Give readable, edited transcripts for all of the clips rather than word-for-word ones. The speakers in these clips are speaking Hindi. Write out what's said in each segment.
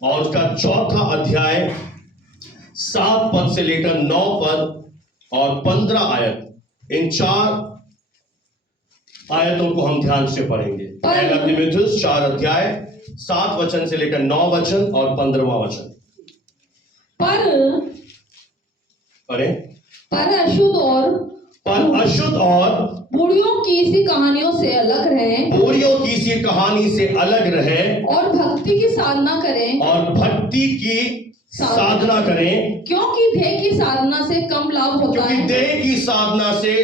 और उसका चौथा अध्याय 7 पद से लेकर 9 पद और 15 आयत, इन 4 आयतों को हम ध्यान से पढ़ेंगे। पहला तीमुथियुस 4 अध्याय 7 वचन से लेकर 9 वचन और 15वां वचन। पर अशुद्ध और बूढ़ियों की सी कहानियों से अलग रहें, बूढ़ियों की सी कहानी से अलग रहे, और भक्ति की साधना करें, और भक्ति की साधना करें, क्योंकि देह की साधना से कम लाभ होता क्योंकि है, देह की साधना से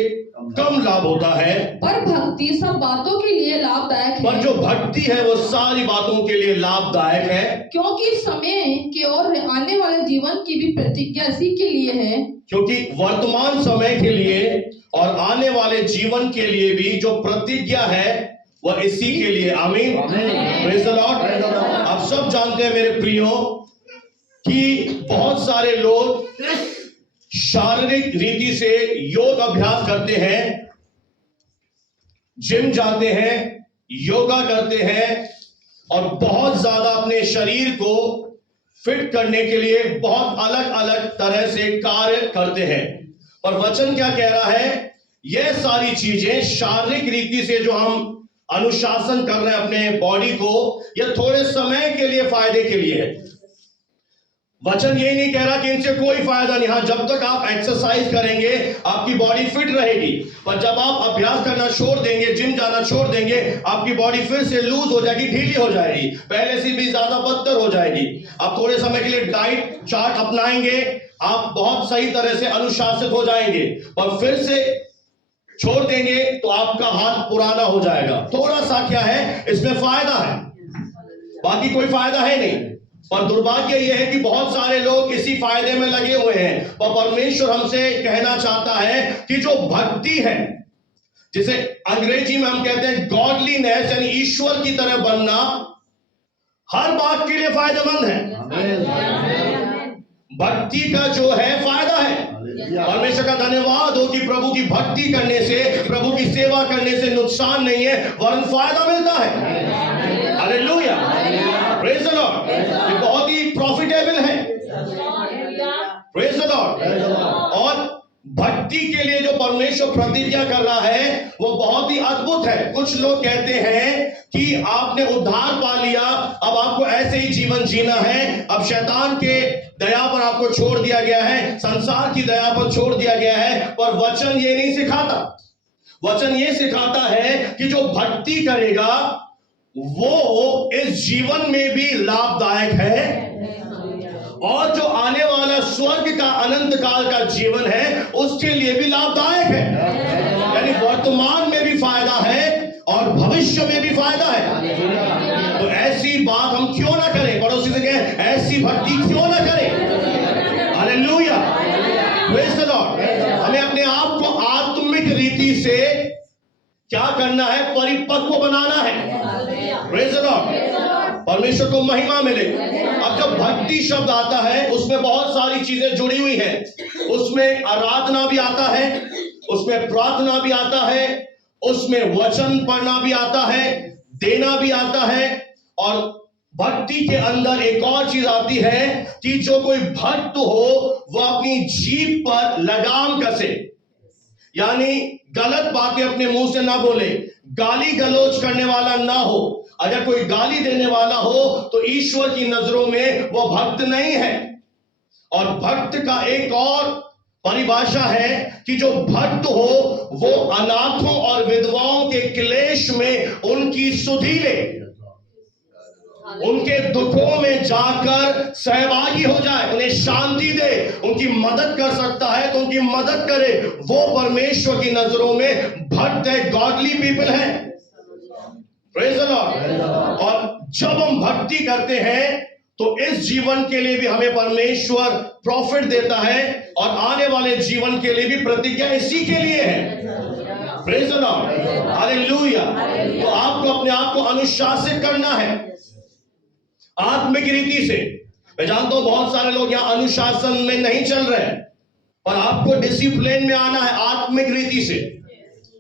कम लाभ होता है, पर भक्ति सब बातों के लिए लाभदायक पर है। जो भक्ति है वो सारी बातों के लिए लाभदायक है, क्योंकि समय के और आने वाले जीवन की भी प्रतिज्ञा इसी के लिए है। क्योंकि वर्तमान समय के लिए और आने वाले जीवन के लिए भी जो प्रतिज्ञा है वह इसी के लिए। आमीन, प्रेज द लॉर्ड। आप सब जानते हैं मेरे प्रियो कि बहुत सारे लोग शारीरिक रीति से योग अभ्यास करते हैं, जिम जाते हैं, योगा करते हैं और बहुत ज्यादा अपने शरीर को फिट करने के लिए बहुत अलग अलग तरह से कार्य करते हैं। और वचन क्या कह रहा है? यह सारी चीजें शारीरिक रीति से जो हम अनुशासन कर रहे हैं अपने बॉडी को, यह थोड़े समय के लिए फायदे के लिए है। वचन ये नहीं कह रहा कि इनसे कोई फायदा नहीं। हाँ, जब तक आप एक्सरसाइज करेंगे आपकी बॉडी फिट रहेगी, पर जब आप अभ्यास करना छोड़ देंगे, जिम जाना छोड़ देंगे, आपकी बॉडी फिर से लूज हो जाएगी, ढीली हो जाएगी, पहले से भी ज्यादा बदतर हो जाएगी। आप थोड़े समय के लिए डाइट चार्ट अपनाएंगे, आप बहुत सही तरह से अनुशासित हो जाएंगे, पर फिर से छोड़ देंगे तो आपका हाथ पुराना हो जाएगा। थोड़ा सा क्या है इसमें फायदा है, बाकी कोई फायदा है नहीं। पर दुर्भाग्य यह है कि बहुत सारे लोग इसी फायदे में लगे हुए हैं। पर परमेश्वर हमसे कहना चाहता है कि जो भक्ति है, जिसे अंग्रेजी में हम कहते हैं गॉडलीनेस, यानी ईश्वर की तरह बनना, हर बात के लिए फायदेमंद है। भक्ति का जो है फायदा है। परमेश्वर का धन्यवाद हो कि प्रभु की भक्ति करने से, प्रभु की सेवा करने से नुकसान नहीं है वरन फायदा मिलता है। Hallelujah, praise the Lord. ये बहुत ही प्रॉफिटेबल है, प्रेज द लॉर्ड। और भक्ति के लिए जो परमेश्वर प्रतिज्ञा कर रहा है वो बहुत ही अद्भुत है। कुछ लोग कहते हैं कि आपने उद्धार पा लिया, अब आपको ऐसे ही जीवन जीना है, अब शैतान के दया पर आपको छोड़ दिया गया है, संसार की दया पर छोड़ दिया गया है। पर वचन ये नहीं सिखाता। वचन ये सिखाता है कि जो भक्ति करेगा वो इस जीवन में भी लाभदायक है, और जो आने वाला स्वर्ग का अनंत काल का जीवन है उसके लिए भी लाभदायक है। यानी वर्तमान में भी फायदा है और भविष्य में भी फायदा है। तो ऐसी बात हम क्यों ना करें? पड़ोसी से कहें, ऐसी भक्ति क्यों ना करें? Hallelujah, praise the Lord. हमें अपने आप को आत्मिक रीति से क्या करना है? परिपक्व बनाना है। प्रेज द लॉर्ड, परमेश्वर को महिमा मिले। अब जब भक्ति शब्द आता है उसमें बहुत सारी चीजें जुड़ी हुई हैं। उसमें आराधना भी आता है, उसमें प्रार्थना भी आता है, उसमें वचन पढ़ना भी आता है, देना भी आता है। और भक्ति के अंदर एक और चीज आती है कि जो कोई भक्त हो वह अपनी जीभ पर लगाम कसे, यानी गलत बातें अपने मुंह से ना बोले, गाली गलौज करने वाला ना हो। अगर कोई गाली देने वाला हो तो ईश्वर की नजरों में वो भक्त नहीं है। और भक्त का एक और परिभाषा है कि जो भक्त हो वो अनाथों और विधवाओं के क्लेश में उनकी सुधि ले, उनके दुखों में जाकर सहभागी हो जाए, उन्हें शांति दे, उनकी मदद कर सकता है तो उनकी मदद करे। वो परमेश्वर की नजरों में भक्त है, गॉडली पीपल है। Praise the Lord. और जब हम भक्ति करते हैं तो इस जीवन के लिए भी हमें परमेश्वर प्रॉफिट देता है और आने वाले जीवन के लिए भी प्रतिज्ञा इसी के लिए है। Praise the Lord, hallelujah. तो आपको अपने आप को अनुशासित करना है आत्मिक रीति से। मैं जानता हूं बहुत सारे लोग यहां अनुशासन में नहीं चल रहे हैं, पर आपको डिसिप्लिन में आना है आत्मिक रीति से।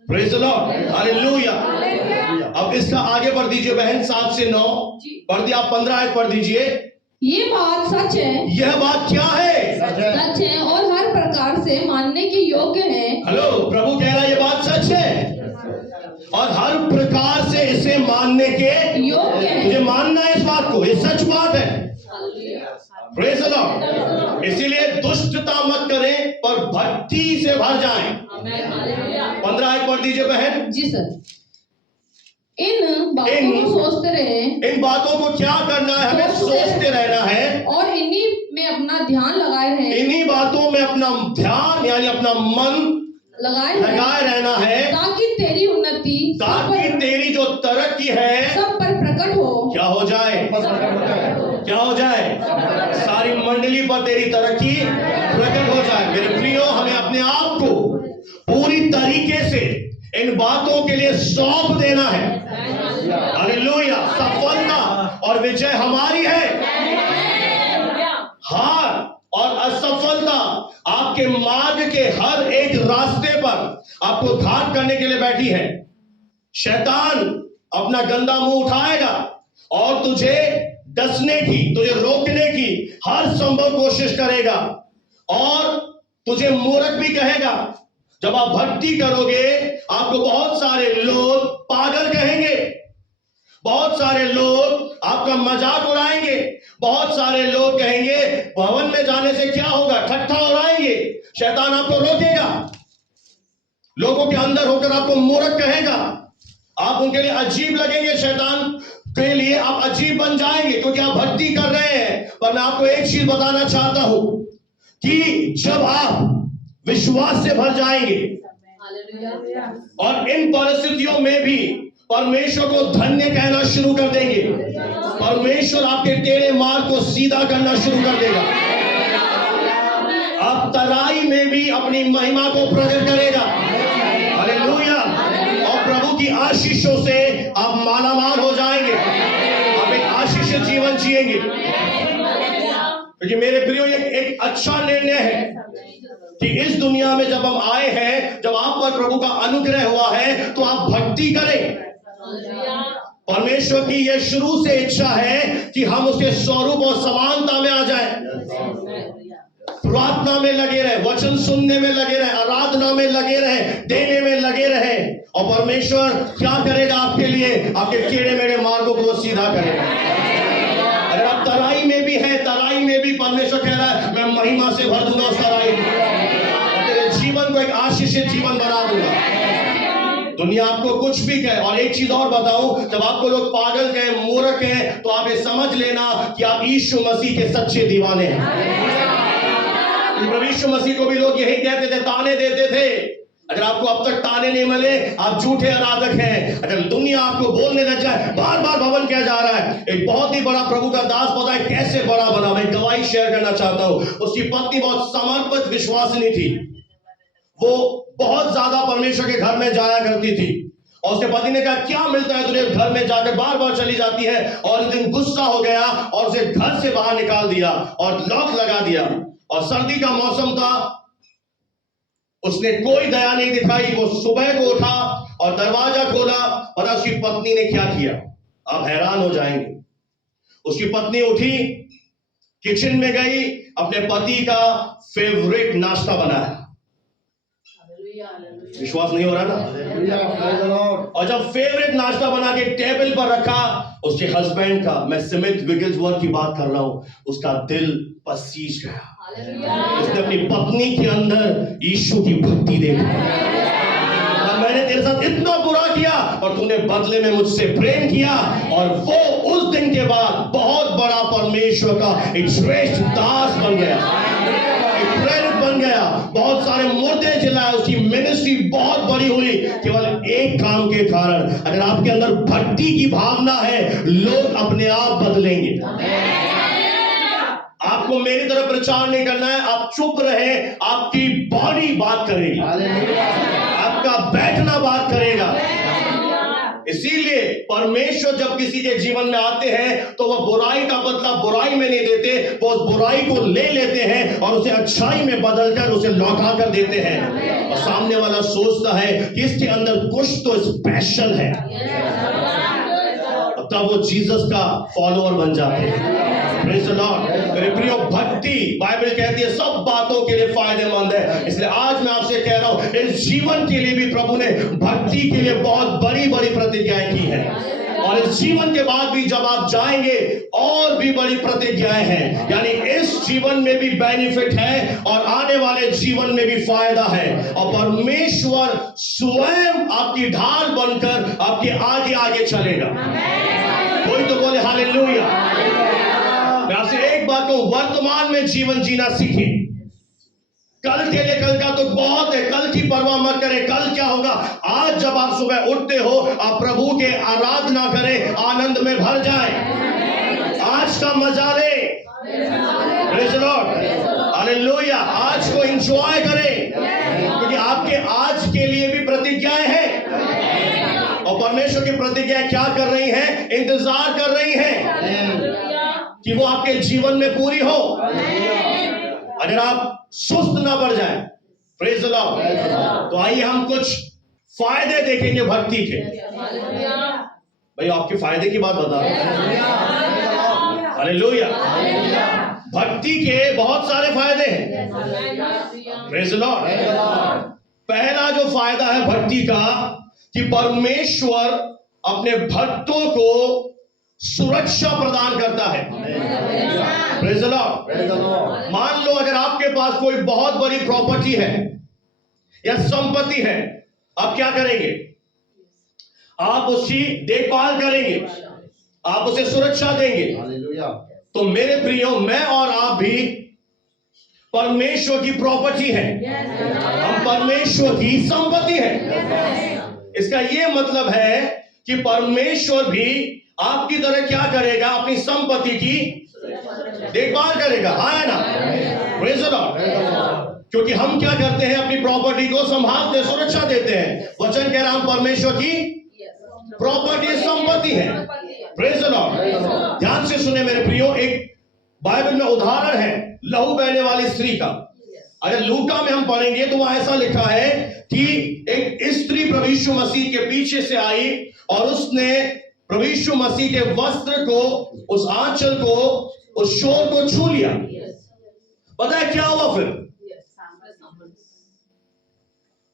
Praise the Lord, hallelujah. अब इसका आगे पढ़ दीजिए बहन, 7 से 9 पढ़ दिया, आप 15 आयत पढ़ दीजिए। ये बात सच है, यह बात क्या है? सच है और हर प्रकार से मानने के योग्य है। हेलो, प्रभु कह रहा है ये बात सच है और हर प्रकार से इसे मानने के योग्य है। तुझे मानना है इस बात को, ये सच बात है। Praise the Lord. इसीलिए दुष्टता मत करें पर भक्ति से भर जाएं। 15 आयत पढ़ दीजिए बहन। जी सर। इन बातों को सोचते रहे, इन बातों को क्या करना है? हमें सोचते रहना है और इन्हीं में अपना ध्यान लगाए रहे, इन्हीं बातों में अपना ध्यान यानी अपना मन लगाए रहना है, ताकि तेरी उन्नति ताकि तेरी जो तरक्की है सब पर प्रकट हो। क्या हो जाए? क्या हो जाए? सारी मंडली पर तेरी तरक्की प्रकट हो जाए। मेरे प्रियो, हमें अपने आप को पूरी तरीके से इन बातों के लिए सौंप देना है। हालेलुया। सफलता और विजय हमारी है। हार और असफलता आपके मार्ग के हर एक रास्ते पर आपको घात करने के लिए बैठी है। शैतान अपना गंदा मुंह उठाएगा और तुझे डसने की, तुझे रोकने की हर संभव कोशिश करेगा और तुझे मूर्ख भी कहेगा। जब आप भक्ति करोगे आपको बहुत सारे लोग पागल कहेंगे, बहुत सारे लोग आपका मजाक उड़ाएंगे, बहुत सारे लोग कहेंगे भवन में जाने से क्या होगा, ठट्ठा उड़ाएंगे। शैतान आपको रोकेगा, लोगों के अंदर होकर आपको मूर्ख कहेगा, आप उनके लिए अजीब लगेंगे, शैतान के लिए आप अजीब बन जाएंगे क्योंकि आप भक्ति कर रहे हैं। पर मैं आपको एक चीज बताना चाहता हूं कि जब आप विश्वास से भर जाएंगे और इन परिस्थितियों में भी परमेश्वर को धन्य कहना शुरू कर देंगे, परमेश्वर आपके टेढ़े मार्ग को सीधा करना शुरू कर देगा। आप तराई में भी अपनी महिमा को प्रकट करेगा। हालेलुया। और प्रभु की आशीषों से आप मालामाल हो जाएंगे, आप एक आशीषित जीवन जिएंगे। क्योंकि मेरे प्रियो, एक अच्छा निर्णय है कि इस दुनिया में जब हम आए हैं, जब आप पर प्रभु का अनुग्रह हुआ है, तो आप भक्ति करें। परमेश्वर की यह शुरू से इच्छा है कि हम उसके स्वरूप और समानता में आ जाएं। प्रार्थना में लगे रहे, वचन सुनने में लगे रहे, आराधना में लगे रहे, देने में लगे रहे, और परमेश्वर क्या करेगा आपके लिए? आपके टेढ़े मेढ़े मार्गों को सीधा करेगा। अगर आप तराई में भी हैं, तराई में भी परमेश्वर कह रहा है मैं महिमा से भर दूंगा उस तराई को, तेरे जीवन को एक आशीषित जीवन बना दूंगा। दुनिया आपको कुछ भी कहे, और एक चीज और बताऊं, जब आपको लोग पागल कहे, मूर्ख कहे, तो आप ये समझ लेना कि आप यीशु मसीह के सच्चे दीवाने हैं। प्रभु यीशु मसीह को भी लोग यही कहते थे, ताने देते थे। अगर आपको अब तक ताने नहीं मिले, आप झूठे आराधक हैं। अगर दुनिया आपको बोलने लग जाए, बार बार भवन किया जा रहा है। एक बहुत ही बड़ा प्रभु का दास पता है कैसे बड़ा बना। मैं गवाही शेयर करना चाहता हूं। उसकी पत्नी बहुत समर्पित विश्वासिनी थी, वो बहुत ज्यादा परमेश्वर के घर में जाया करती थी, और उसके पति ने कहा क्या मिलता है तुझे घर में जाकर बार बार चली जाती है। और एक दिन गुस्सा हो गया और उसे घर से बाहर निकाल दिया और लॉक लगा दिया, और सर्दी का मौसम था। उसने कोई दया नहीं दिखाई। वो सुबह को उठा और दरवाजा खोला, पता उसकी पत्नी ने क्या किया? आप हैरान हो जाएंगे। उसकी पत्नी उठी, किचन में गई, अपने पति का फेवरेट नाश्ता बनाया। विश्वास नहीं हो रहा ना? और जब फेवरेट नाश्ता बना के टेबल पर रखा, उसके हस्बैंड का, मैं स्मिथ विगिल्सवर्थ की बात कर रहा हूं, उसका दिल पसीज गया। उसने अपनी पत्नी के अंदर यीशु की भक्ति देखी। मैंने तेरे साथ इतना बुरा किया और तूने बदले में मुझसे प्रेम किया। और वो उस दिन के बाद बहुत बड़ा परमेश्वर का एक श्रेष्ठ दास बन गया, एक प्रेरित बन गया, बहुत सारे मुर्दे जिलाए, उसकी मिनिस्ट्री बहुत बड़ी हुई, केवल एक काम के कारण। अगर आपके अंदर भक्ति की भावना है, लोग अपने आप बदलेंगे। आपको मेरी तरफ प्रचार नहीं करना है, आप चुप रहे, आपकी बॉडी बात करेगी, आपका बैठना बात करेगा। इसीलिए परमेश्वर जब किसी के जीवन में आते हैं तो वह बुराई का बदला बुराई में नहीं देते, वो उस बुराई को ले लेते हैं और उसे अच्छाई में बदलकर उसे लौटा कर देते हैं। और सामने वाला सोचता है कि इसके अंदर कुछ तो स्पेशल है, तब वो जीसस का फॉलोअर बन जाते हैं। Praise the Lord. मेरे प्रियो, भक्ति बाइबल कहती है सब बातों के लिए फायदेमंद है। इसलिए आज मैं आपसे कह रहा हूं, इस जीवन के लिए भी प्रभु ने भक्ति के लिए बहुत बड़ी बड़ी प्रतिज्ञाएं की है, और इस जीवन के बाद भी जब आप जाएंगे और भी बड़ी प्रतिज्ञाएं हैं। यानी इस जीवन में भी बेनिफिट है और आने वाले जीवन में भी फायदा है, और परमेश्वर स्वयं आपकी ढाल बनकर आपके आगे आगे चलेगा। कोई तो बोले हालेलुया। मैं आपसे एक बात कहूं, वर्तमान में जीवन जीना सीखें। कल के लिए कल का तो बहुत है, कल की परवाह मत करें, कल क्या होगा। आज जब आप सुबह उठते हो, आप प्रभु के आराधना करें, आनंद में भर जाएं, आज का मजा लें। Praise the Lord, hallelujah. आज को एंजॉय करें, क्योंकि आपके आज के लिए भी प्रतिज्ञाएं हैं, और परमेश्वर की प्रतिज्ञाएं क्या कर रही हैं? इंतजार कर रही हैं कि वो आपके जीवन में पूरी हो। अगर आप सुस्त ना पड़ जाए, प्रेज़ द लॉर्ड, तो आइए हम कुछ फायदे देखेंगे भक्ति के। भाई आपके फायदे की बात बता रहा हूं। हालेलुया। भक्ति के बहुत सारे फायदे हैं, प्रेज़ द लॉर्ड। पहला जो फायदा है भक्ति का, कि परमेश्वर अपने भक्तों को सुरक्षा प्रदान करता है। Praise the Lord. मान लो अगर आपके पास कोई बहुत बड़ी प्रॉपर्टी है या संपत्ति है, आप क्या करेंगे? आप उसकी देखभाल करेंगे, आप उसे सुरक्षा देंगे। तो मेरे प्रियो, मैं और आप भी परमेश्वर की प्रॉपर्टी है, हम परमेश्वर की संपत्ति है। इसका यह मतलब है कि परमेश्वर भी आपकी तरह क्या करेगा? अपनी संपत्ति की देखभाल करेगा। हाँ है ना? Praise the Lord. क्योंकि हम क्या करते हैं? अपनी प्रॉपर्टी को संभालते हैं, सुरक्षा देते हैं। वचन कह रहा हम परमेश्वर की प्रॉपर्टी, संपत्ति है। Praise the Lord. ध्यान से सुने मेरे प्रियो, एक बाइबल में उदाहरण है लहू बहने वाली स्त्री का। अगर लूका में हम पढ़ेंगे तो वहां ऐसा लिखा है कि एक स्त्री प्रभु यीशु मसीह के पीछे से आई और उसने प्रभु यीशु मसीह के वस्त्र को, उस आंचल को, उस शोर को छू लिया। पता है क्या हुआ फिर?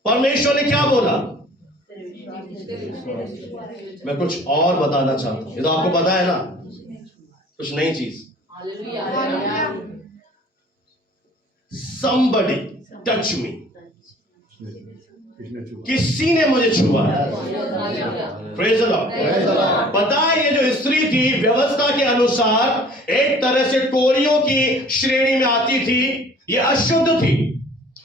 परमेश्वर ने क्या बोला? मैं कुछ और बताना चाहता हूं, ये तो आपको पता है ना, कुछ नई चीज। Somebody touch me, किसी ने मुझे छुआ। Praise the Lord. पता है ये जो स्त्री थी, व्यवस्था के अनुसार एक तरह से कोरियों की श्रेणी में आती थी, ये अशुद्ध थी,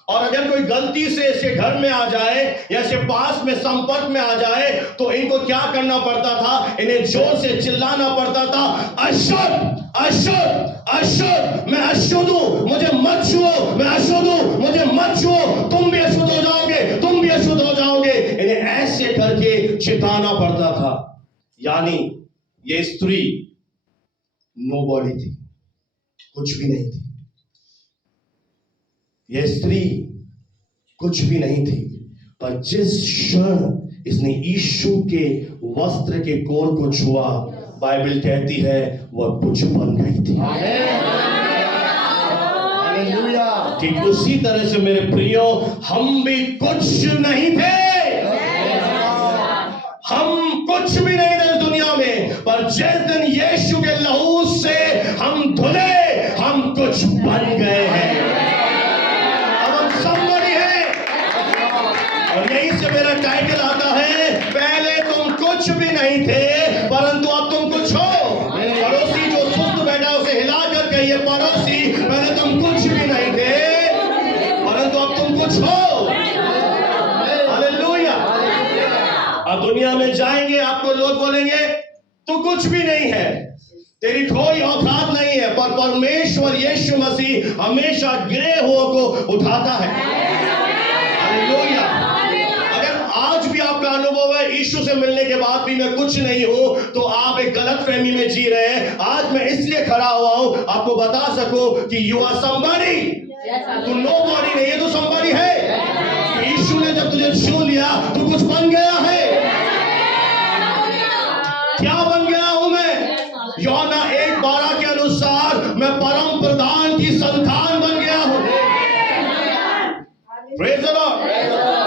और अगर कोई गलती से इसके घर में आ जाए या इसके पास में संपर्क में आ जाए तो इनको क्या करना पड़ता था? इन्हें जोर से चिल्लाना पड़ता था, अशुद्ध अशुद्ध अशुद्ध, मैं अशुद्ध हूं, मुझे मत छुओ, मैं अशुद्ध हूं, मुझे मत छुओ, तुम भी अशुद्ध हो जाओगे, तुम भी अशुद्ध हो जाओगे। इन्हें ऐसे करके चिताना पड़ता था। यानी ये स्त्री नोबॉडी थी, कुछ भी नहीं थी। यह स्त्री कुछ भी नहीं थी, पर जिस क्षण इसने यीशु के वस्त्र के कोर को छुआ, बाइबल कहती है वह कुछ बन गई थी। ठीक उसी तरह से मेरे प्रियो, हम भी कुछ नहीं थे, हम कुछ भी नहीं थे इस दुनिया में, पर जिस दिन यीशु के लहू से हम धुले, हम कुछ बन गए हैं। और यहीं से मेरा टाइटल आता है, पहले तुम कुछ भी नहीं थे परंतु अब तुम कुछ हो। पड़ोसी जो सुस्त बैठा उसे हिलाकर कहिए, पड़ोसी पहले तुम कुछ भी नहीं थे परंतु अब तुम कुछ हो। हालेलुया। अब दुनिया में जाएंगे, आपको लोग बोलेंगे तू कुछ भी नहीं है, तेरी कोई औकात नहीं है, पर परमेश्वर यीशु मसीह हमेशा गिरे हुओं को उठाता है। हालेलुया। आज भी आपका अनुभव है यीशु से मिलने के बाद भी मैं कुछ नहीं हूं, तो आप एक गलत फहमी में जी रहे हैं। आज मैं इसलिए खड़ा हुआ हूं, आपको बता सकूं कि यू आर समबडी। तू नोबॉडी नहीं है, तू समबडी है। यीशु ने जब तुझे छू लिया तू कुछ बन गया है। क्या बन गया हूं मैं? यूहन्ना 1:12 के अनुसार परम प्रधान की संतान बन गया हूं। Praise the Lord।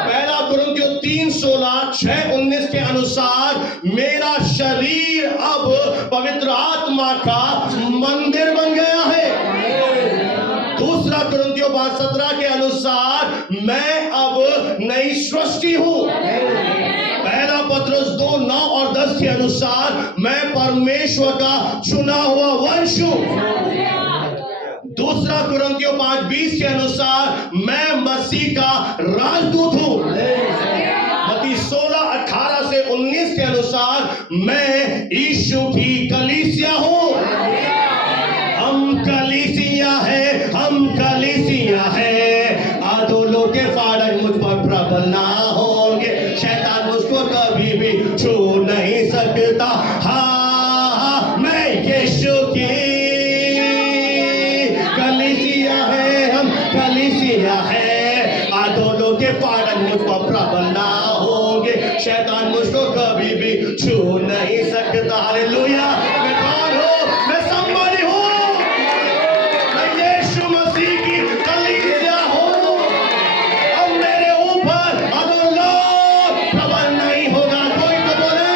पहला कुरिन्थियों 3:16, 6:19 के अनुसार मेरा शरीर अब पवित्र आत्मा का मंदिर बन गया है। दूसरा कुरिन्थियों 5:17 के अनुसार मैं अब नई सृष्टि हूं। पहला पत्रस 2:9 और 10 के अनुसार मैं परमेश्वर का चुना हुआ वंश हूं। दूसरा कुरिन्थियों 5:20 के अनुसार मैं मसीह का राजदूत हूं। मत्ती 16:18 से 19 के अनुसार मैं यीशु की कलीसिया हूं। हम कलीसिया है, हम कलीसिया है। आदोलों के फाटक मुझ पर प्रबल ना होंगे, शैतान मुझको कभी भी छू नहीं सकता। हाँ, मैं यीशु की कलीसिया है, हम कलीसिया है। आदोलों के फाटक मुझ पर प्रबल ना होंगे, शैतान मुझको कभी भी छू नहीं सकता। हालेलुया। मैं कौन हूं? मैं संबंधी हूं। मैं यीशु मसीह की कलीसिया हूं। अब मेरे ऊपर अधोलोक प्रबल नहीं होगा। कोई तो बोले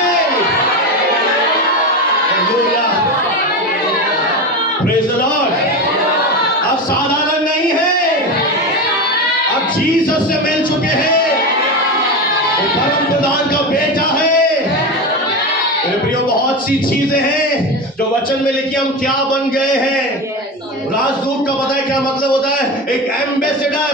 हालेलुया। Praise the Lord. अब साधारण नहीं है, अब जीसस से मिल चुके हैं। वो परम प्रधान का बेटा है। मेरे प्रियो, बहुत सी चीजें हैं जो वचन में लिखी। हम क्या बन गए हैं? राजदूत का पता है क्या मतलब होता है? एक एम्बेसडर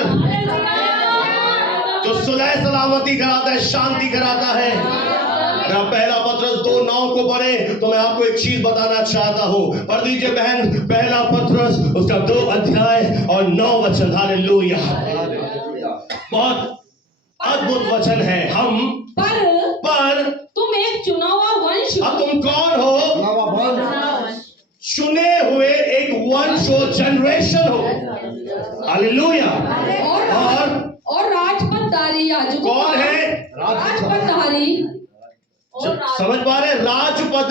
जो सुलह सलामती कराता है, शांति कराता है। अगर आप पहला पत्रस 2:9 को पढ़े तो मैं आपको एक चीज बताना चाहता हूं। पढ़ लीजिए बहन, पहला पत्रस उसका 2 अध्याय और 9 वचन। हालेलुया। बहुत अद्भुत वचन है। हम पर तुम एक चुना हुआ वंश अब तुम कौन हो? चुने हुए एक वंश हो, जनरेशन हो। हालेलुया। और राजपदधारी याजक। कौन है? राजपदधारी। समझ पा रहे? राजपद,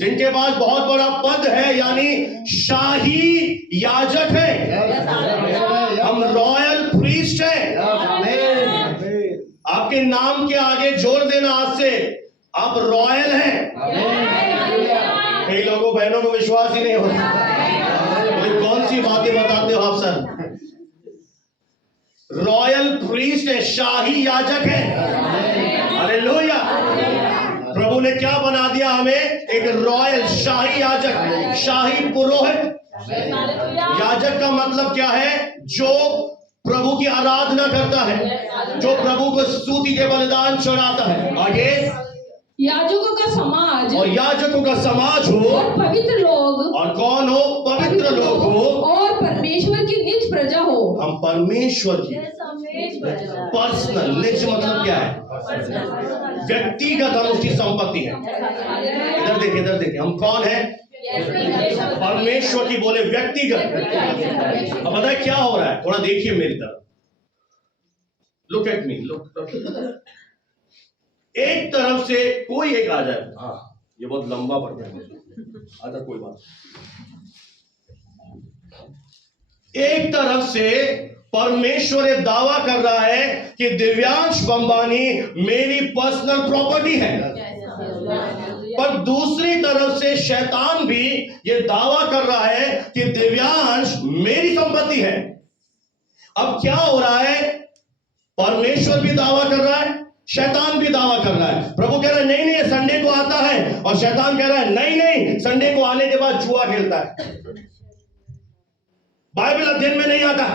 जिनके पास बहुत बड़ा पद है, यानी शाही याजक है। हम रॉयल प्रीस्ट हैं। आपके नाम के आगे जोड़ देना आज से, आप रॉयल हैं। कई लोगों बहनों को विश्वास ही नहीं होता। बोले कौन सी बातें बताते हो आप सर? रॉयल प्रीस्ट है, शाही याजक है। हालेलुया। प्रभु ने क्या बना दिया हमें? एक रॉयल, शाही याजक, शाही पुरोहित। याजक का मतलब क्या है? जो प्रभु की आराधना करता है, जो प्रभु को स्तुति के बलिदान चढ़ाता है। आगे, याजकों का समाज, और याजकों का समाज हो, और पवित्र लोग। और कौन हो? पवित्र लोग हो, और परमेश्वर की निज प्रजा हो। हम परमेश्वर की पर्सनल, निज मतलब क्या है? व्यक्तिगत हम उसकी संपत्ति है। इधर देखिए, इधर देखिए, हम कौन है? परमेश्वर की बोले व्यक्तिगत। अब बताए क्या हो रहा है? थोड़ा देखिए मेरी तरफ। Look at me, look. एक तरफ से कोई एक आ जाए। हाँ, ये बहुत लंबा पड़ गया। अच्छा कोई बात। एक तरफ से परमेश्वर ये दावा कर रहा है कि दिव्यांश बंबानी मेरी पर्सनल प्रॉपर्टी है। पर दूसरी तरफ से शैतान भी ये दावा कर रहा है कि दिव्यांश मेरी संपत्ति है। अब क्या हो रहा है? परमेश्वर भी दावा कर रहा है, शैतान भी दावा कर रहा है। प्रभु कह रहा है नहीं नहीं, संडे को आता है, और शैतान कह रहा है नहीं नहीं, संडे को आने के बाद जुआ खेलता है, बाइबल अध्ययन में नहीं आता,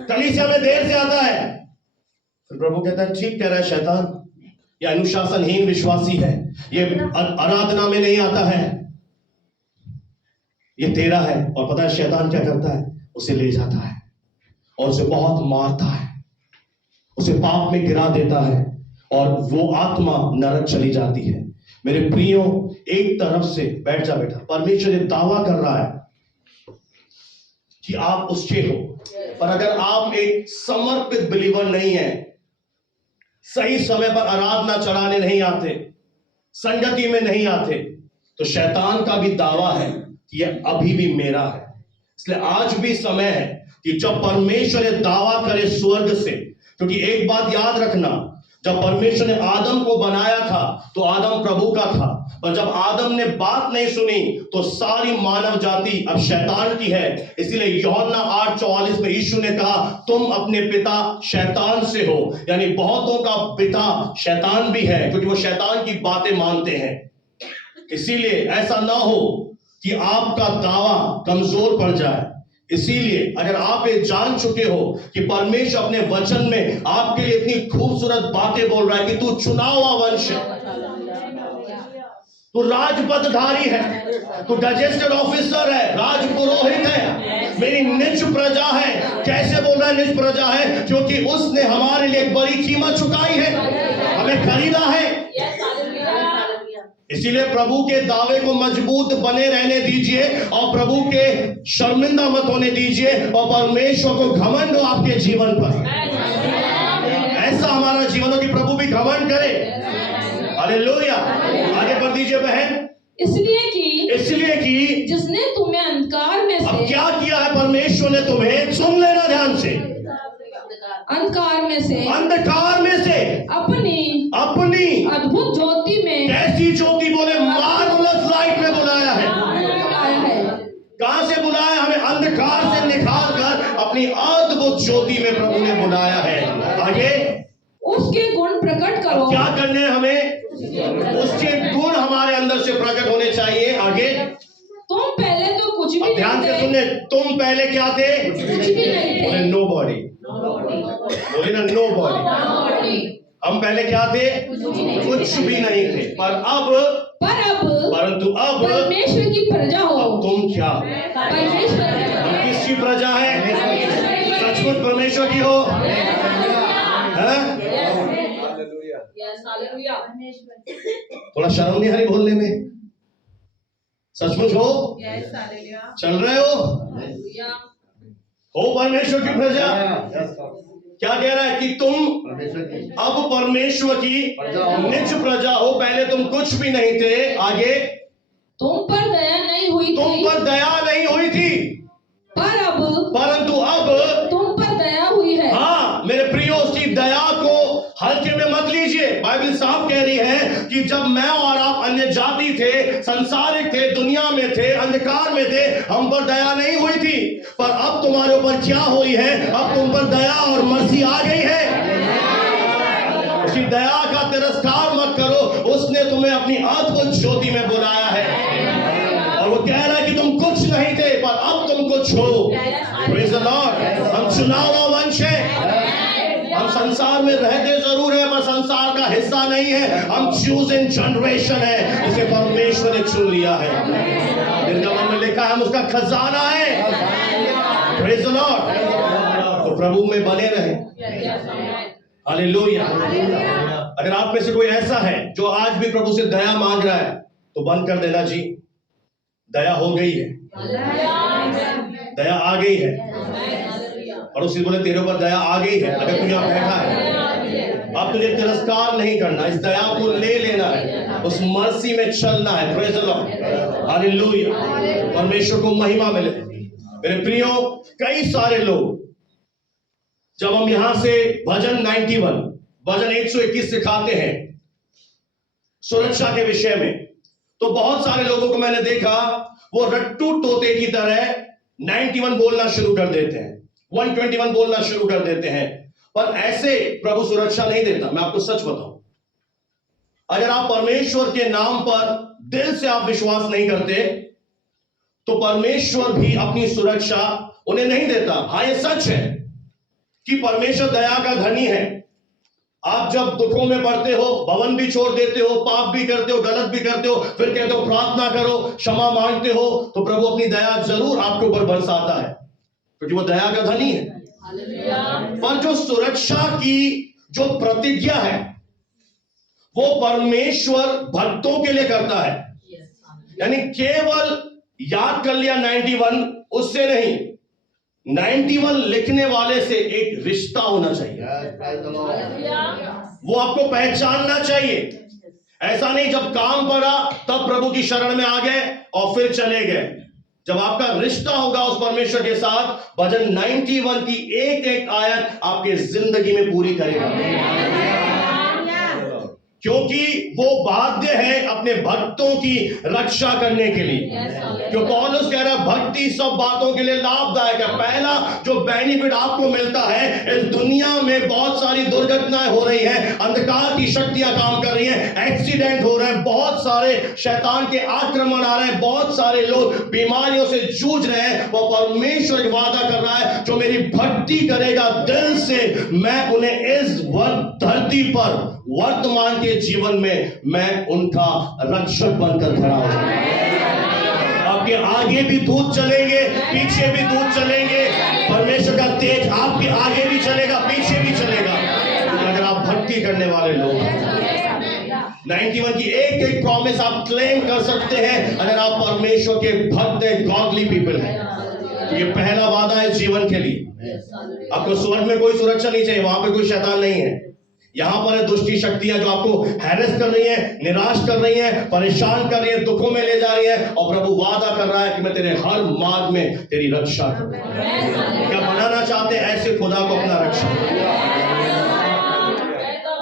कलीसिया में देर से आता है। तो प्रभु कहता है ठीक कह रहा है शैतान, ये अनुशासनहीन विश्वासी है, ये आराधना में नहीं आता है, ये तेरा है। और पता है शैतान क्या करता है? उसे ले जाता है और उसे बहुत मारता है, उसे पाप में गिरा देता है, और वो आत्मा नरक चली जाती है। मेरे प्रियो, एक तरफ से बैठ जा बेटा, परमेश्वर ये दावा कर रहा है कि आप उसके हो, पर अगर आप एक समर्पित बिलीवर नहीं है, सही समय पर आराधना चढ़ाने नहीं आते, संगति में नहीं आते, तो शैतान का भी दावा है कि यह अभी भी मेरा है। इसलिए आज भी समय है कि जब परमेश्वर ये दावा करे स्वर्ग से, क्योंकि एक बात याद रखना, जब परमेश्वर ने आदम को बनाया था तो आदम प्रभु का था, पर जब आदम ने बात नहीं सुनी तो सारी मानव जाति अब शैतान की है। इसीलिए यूहन्ना 8:44 में यीशु ने कहा तुम अपने पिता शैतान से हो, यानी बहुतों का पिता शैतान भी है, क्योंकि वो शैतान की बातें मानते हैं। इसीलिए ऐसा ना हो कि आपका दावा कमजोर पड़ जाए। इसीलिए अगर आप ये जान चुके हो कि परमेश्वर अपने वचन में आपके लिए इतनी खूबसूरत बातें बोल रहा है कि तू चुना हुआ वंश है, तू राजपदधारी है, तू गजेटेड ऑफिसर है, राजपुरोहित है, मेरी निज प्रजा है। कैसे बोल रहा है निज प्रजा है? क्योंकि उसने हमारे लिए एक बड़ी कीमत चुकाई है, हमें खरीदा है। इसीलिए प्रभु के दावे को मजबूत बने रहने दीजिए और प्रभु के शर्मिंदा मत होने दीजिए, और परमेश्वर को घमंड हो आपके जीवन पर। ऐसा हमारा जीवन हो कि प्रभु भी घमंड करे। हालेलुया। आगे बढ़ दीजिए बहन। इसलिए कि जिसने तुम्हें अंधकार में अब से, क्या किया है परमेश्वर ने तुम्हें, सुन लेना ध्यान से, अंधकार में से अपनी अद्भुत ज्योति में, कैसी ज्योति? बोले मार्वलस लाइट में बुलाया है। आया है। कहां से बुलाया? हमें अंधकार से निकाल कर अपनी अद्भुत ज्योति में प्रभु ने बुलाया है। आगे उसके गुण प्रकट करो। अब क्या करने हैं हमें? उसके गुण हमारे अंदर से प्रकट होने चाहिए। आगे तुम पहले तो कुछ भी ध्यान से नहीं सुनने, तुम पहले क्या थे? कुछ भी नहीं बोले थे। नो बॉडी, बोले ना नो बॉडी। हम पहले क्या थे? कुछ भी नहीं थे, परंतु अब परमेश्वर की प्रजा हो। अब तुम क्या? परमेश्वर हम किसकी प्रजा है? सचमुच परमेश्वर की हो। हैं? थोड़ा शर्म नहीं आ रही बोलने में? सचमुच हो? चल रहे हो परमेश्वर की प्रजा। क्या कह रहा है कि तुम अब परमेश्वर की निज प्रजा हो। पहले तुम कुछ भी नहीं थे। आगे तुम पर दया नहीं हुई तुम थी, पर दया नहीं हुई थी, परंतु अब तुम पर दया हुई है। हाँ मेरे प्रियो, उसकी दया को हल्के में मत लीजिए। बाइबल साफ कह रही है कि जब मैं और आप अन्य जाति थे, संसारिक थे, दुनिया में थे, अंधकार में थे, हम पर दया नहीं हुई थी, पर अब तुम्हारे ऊपर क्या हुई है? अब तुम पर दया और मर्सी आ गई है। उसकी दया का तिरस्कार मत करो। उसने तुम्हें अपनी अद्भुत ज्योति में बुलाया है, और वो कह रहा है कि तुम कुछ नहीं थे, पर अब तुम कुछ हो। Praise the Lord. हम चुना हुआ वंश है। हम संसार में रहते जरूर है, पर संसार का हिस्सा नहीं है। हम चूजिंग जनरेशन है, जिसे परमेश्वर ने चुन लिया है। निर्गमन में लिखा है हम उसका खजाना है। Praise the Lord. तो प्रभु में बने रहे। हालेलुया। अगर आप में से कोई ऐसा है जो आज भी प्रभु से दया मांग रहा है, तो बंद कर देना जी। दया हो गई है, दया आ गई है। और उसी बोले तेरे ऊपर दया आ गई है। अगर तू यहाँ बैठा है, अब तुझे तिरस्कार नहीं करना, इस दया को ले लेना है, उस मर्सी में चलना है। Praise the Lord. हालेलुया। परमेश्वर को महिमा मिले। मेरे प्रियो, कई सारे लोग, जब हम यहां से भजन 91 भजन 121 सिखाते हैं सुरक्षा के विषय में, तो बहुत सारे लोगों को मैंने देखा वो रट्टू तोते की तरह 91 बोलना शुरू कर देते हैं, 121 बोलना शुरू कर देते हैं। पर ऐसे प्रभु सुरक्षा नहीं देता। मैं आपको सच बताऊं, अगर आप परमेश्वर के नाम पर दिल से आप विश्वास नहीं करते, तो परमेश्वर भी अपनी सुरक्षा उन्हें नहीं देता। हाँ, ये सच है कि परमेश्वर दया का धनी है। आप जब दुखों में पड़ते हो, भवन भी छोड़ देते हो, पाप भी करते हो, गलत भी करते हो, फिर कहते हो प्रार्थना करो, क्षमा मांगते हो, तो प्रभु अपनी दया जरूर आपके ऊपर बरसाता है, क्योंकि वो दया का धनी है। पर जो सुरक्षा की जो प्रतिज्ञा है, वो परमेश्वर भक्तों के लिए करता है। यानी केवल याद कर लिया 91, उससे नहीं, 91 लिखने वाले से एक रिश्ता होना चाहिए। वो आपको पहचानना चाहिए। ऐसा नहीं जब काम पड़ा तब प्रभु की शरण में आ गए और फिर चले गए। जब आपका रिश्ता होगा उस परमेश्वर के साथ, भजन 91 की एक एक आयत आपके जिंदगी में पूरी करेगा, क्योंकि वो बाध्य है अपने भक्तों की रक्षा करने के लिए। जो पौलुस कह रहा है, भक्ति सब बातों के लिए लाभदायक है। पहला जो बेनिफिट आपको मिलता है, इस दुनिया में बहुत सारी दुर्घटनाएं हो रही हैं, अंधकार की शक्तियां काम कर रही हैं, एक्सीडेंट हो रहे हैं, बहुत सारे शैतान के आक्रमण आ रहे हैं, बहुत सारे लोग बीमारियों से जूझ रहे हैं। वो परमेश्वर वादा कर रहा है, जो मेरी भक्ति करेगा दिल से, मैं उन्हें इस धरती पर वर्तमान के जीवन में मैं उनका रक्षक बनकर खड़ा हूं। आपके आगे भी दूत चलेंगे, पीछे भी दूत चलेंगे। परमेश्वर का तेज आपके आगे भी चलेगा, पीछे भी चलेगा, अगर आप भक्ति करने वाले लोग हैं। 91 की एक एक प्रॉमिस आप क्लेम कर सकते हैं अगर आप परमेश्वर के भक्त हैं, गॉडली पीपल हैं। ये पहला वादा है जीवन के लिए। आपको स्वर्ग में कोई सुरक्षा नहीं चाहिए, वहां पे कोई शैतान नहीं है। यहां पर है दुष्टी शक्तियां जो आपको हैरेस कर रही हैं, निराश कर रही हैं, परेशान कर रही हैं, दुखों में ले जा रही हैं, और प्रभु वादा कर रहा है कि मैं तेरे हर मार्ग में तेरी रक्षा करूंगा। क्या बनाना चाहते हैं ऐसे खुदा को अपना रक्षक?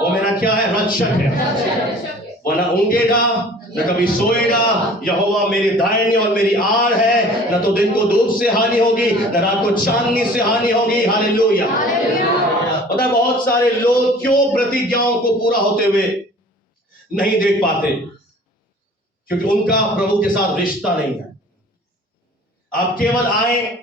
वो मेरा क्या है? रक्षक है। वो न ऊंघेगा न कभी सोएगा। यहोवा मेरी दाहिनी और मेरी आड़ है, न तो दिन को धूप से हानि होगी, न रात को चांदनी से हानि होगी। हालेलुया। पता है बहुत सारे लोग क्यों प्रतिज्ञाओं को पूरा होते हुए नहीं देख पाते? क्योंकि उनका प्रभु के साथ रिश्ता नहीं है। आप केवल आए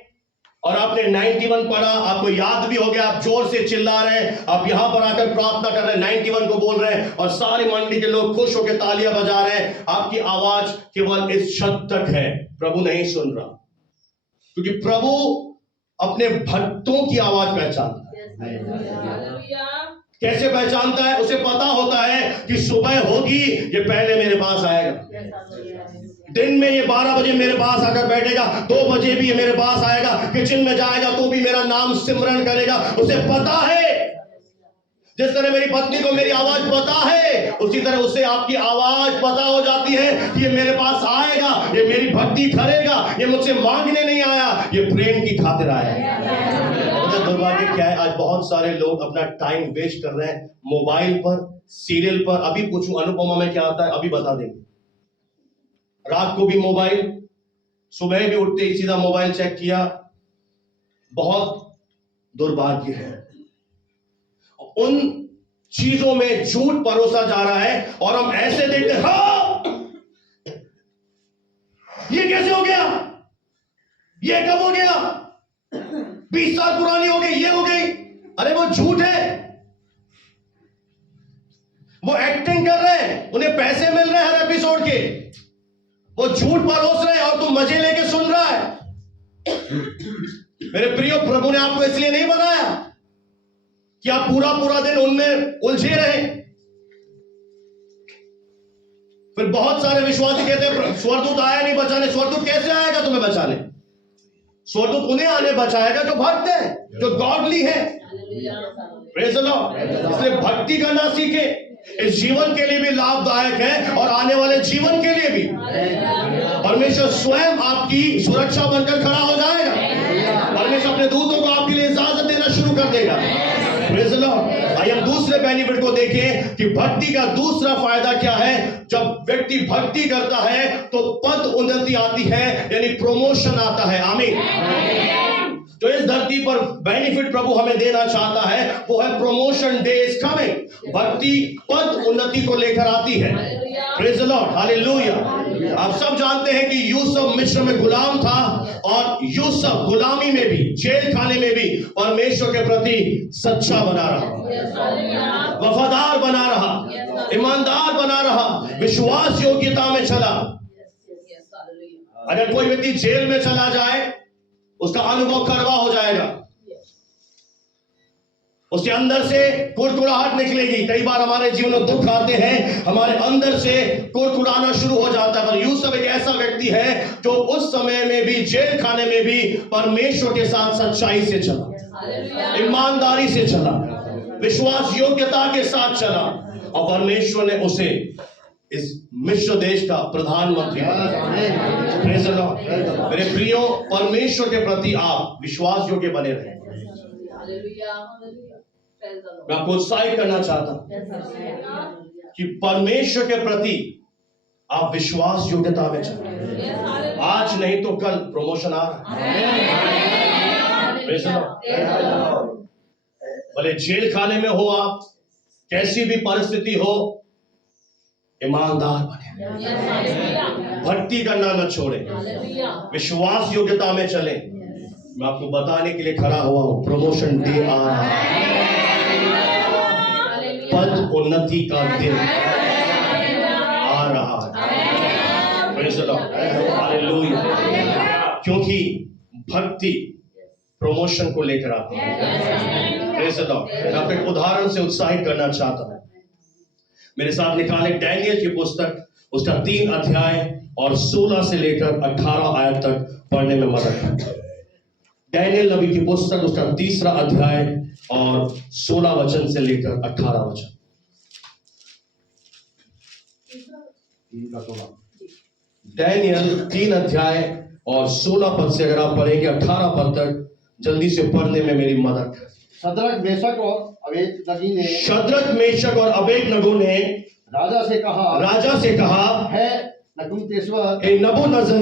और आपने 91 पढ़ा, आपको याद भी हो गया, आप जोर से चिल्ला रहे हैं, आप यहां पर आकर प्रार्थना कर रहे हैं, 91 को बोल रहे हैं, और सारी मंडली के लोग खुश होकर तालियां बजा रहे हैं। आपकी आवाज केवल इस छत तक है, प्रभु नहीं सुन रहा। क्योंकि प्रभु अपने भक्तों की आवाज पहचानता है। कैसे पहचानता है? उसे पता होता है कि सुबह होगी, ये पहले मेरे पास आएगा। दिन में ये 12 बजे मेरे पास आकर बैठेगा, 2 बजे भी ये मेरे पास आएगा, किचन में जाएगा तो भी मेरा नाम सिमरन करेगा। उसे पता है, जिस तरह मेरी पत्नी को मेरी आवाज पता है, उसी तरह उसे आपकी आवाज पता हो जाती है कि ये मेरे पास आएगा, ये मेरी भक्ति करेगा, ये मुझसे मांगने नहीं आया, ये प्रेम की खातिर आया। दुर्भाग्य क्या है, आज बहुत सारे लोग अपना टाइम वेस्ट कर रहे हैं मोबाइल पर, सीरियल पर। अभी पूछूं अनुपमा में क्या आता है, अभी बता देंगे। रात को भी मोबाइल, सुबह भी उठते ही सीधा मोबाइल चेक किया। बहुत दुर्भाग्य है। उन चीजों में झूठ परोसा जा रहा है और हम ऐसे देखते हैं, हाँ ये कैसे हो गया, ये कब हो गया, 20 साल पुरानी हो गई, ये हो गई। अरे वो झूठ है, वो एक्टिंग कर रहे हैं, उन्हें पैसे मिल रहे हैं हर एपिसोड के, वो झूठ परोस रहे हैं और तू मजे लेके सुन रहा है। मेरे प्रियो, प्रभु ने आपको इसलिए नहीं बनाया कि आप पूरा पूरा दिन उनमें उलझे रहे। फिर बहुत सारे विश्वासी कहते हैं स्वर्गदूत आया नहीं बचाने। स्वर्गदूत कैसे आएगा तुम्हें बचाने? स्वर्गदूत उन्हें आने बचाएगा जो भक्त है, जो गॉडली है। Praise the Lord. इसलिए भक्ति करना सीखे, इस जीवन के लिए भी लाभदायक है और आने वाले जीवन के लिए भी। परमेश्वर स्वयं आपकी सुरक्षा बनकर खड़ा हो जाएगा। परमेश्वर अपने दूतों को आपके लिए इजाजत देना शुरू कर देगा। Praise the Lord. आइए हम दूसरे बेनिफिट को देखें कि भक्ति का दूसरा फायदा क्या है। जब व्यक्ति भक्ति करता है तो पद उन्नति आती है, यानी प्रमोशन आता है। आमीन। जो इस धरती पर बेनिफिट प्रभु हमें देना चाहता है वो है प्रमोशन डे इज कमिंग। भक्ति पद उन्नति को लेकर आती है। Praise the Lord, hallelujah. आप सब जानते हैं कि यूसुफ मिस्र में गुलाम था और यूसुफ गुलामी में भी, जेल खाने में भी परमेश्वर के प्रति सच्चा बना रहा, वफादार बना रहा, ईमानदार बना रहा, विश्वास योग्यता में चला। अगर कोई व्यक्ति जेल में चला जाए उसका अनुभव कड़वा हो जाएगा, उसके अंदर से कुड़कुड़ाहट निकलेगी। कई बार हमारे जीवन में दुख आते हैं, हमारे अंदर से कुड़कुड़ाना शुरू हो जाता है। पर यूसुफ एक ऐसा व्यक्ति है जो उस समय में भी, जेल खाने में भी परमेश्वर के साथ सच्चाई से चला, ईमानदारी से चला, विश्वास योग्यता के साथ चला और परमेश्वर ने उसे इस मिस्र देश का प्रधानमंत्री बने। Praise the Lord। मेरे प्रियो, परमेश्वर के प्रति आप विश्वास योग्य बने रहे। मैं आपको उत्साहित करना चाहता हूं कि परमेश्वर के प्रति आप विश्वास योग्यता में चलें। आज नहीं तो कल प्रमोशन आ रहा है। Praise the Lord। भले जेल खाने में हो, आप कैसी भी परिस्थिति हो, ईमानदार बने, भक्ति करना न छोड़े, विश्वास योग्यता में चले। मैं आपको बताने के लिए खड़ा हुआ हूं, प्रमोशन डे आ रहा है, पद उन्नति का दिन आ रहा है। Praise the Lord। हालेलुया। क्योंकि भक्ति प्रमोशन को लेकर आती है। Praise the Lord। मैं आपको एक उदाहरण से उत्साहित करना चाहता हूं। मेरे साथ निकाले डैनियल की पुस्तक, उसका 3 अध्याय और 16 से लेकर 18 आयत तक पढ़ने में मदद। डैनियल नबी की पुस्तक, उसका 3रा अध्याय और 16 वचन से लेकर 18 वचन। 3 का 16। डैनियल 3 अध्याय और 16 पद से अगर आप पढ़ेंगे 18 पद तक, जल्दी से पढ़ने में मेरी मदद। शद्रक, मेशक और अबेदनगो ने शद्रक, मेशक और अबेदनगो ने राजा से कहा, है नबूकदनेस्सर, हे नबूकदनेस्सर,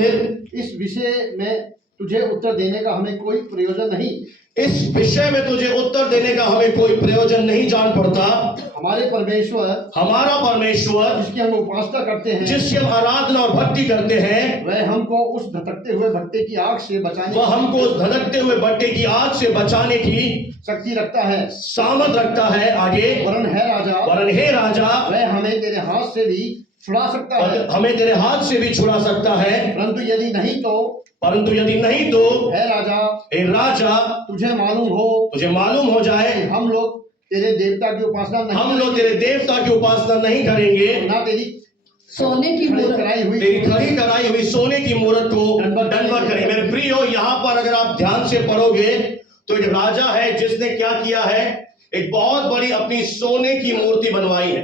इस विषय में तुझे उत्तर देने का हमें कोई प्रयोजन नहीं। इस विषय में तुझे उत्तर देने का हमें कोई प्रयोजन नहीं जान पड़ता। हमारा परमेश्वर जिसकी हम उपासना करते हैं, जिसकी हम आराधना और भक्ति करते हैं, वह हमको उस धधकते हुए भट्टे की आग से बचाने की शक्ति रखता है, सामर्थ रखता है। आगे, वरन हे राजा, वह हमें तेरे हाथ से भी छुड़ा सकता है, परंतु यदि नहीं तो हे राजा, तुझे मालूम हो जाए, हम लोग तेरे देवता की उपासना नहीं करेंगे, ना तेरी सोने की खड़ी कराई हुई सोने की मूर्त को दंडवत करें। मेरे प्रियो, यहाँ पर अगर आप ध्यान से पढ़ोगे तो एक राजा है जिसने क्या किया है, एक बहुत बड़ी अपनी सोने की मूर्ति बनवाई है।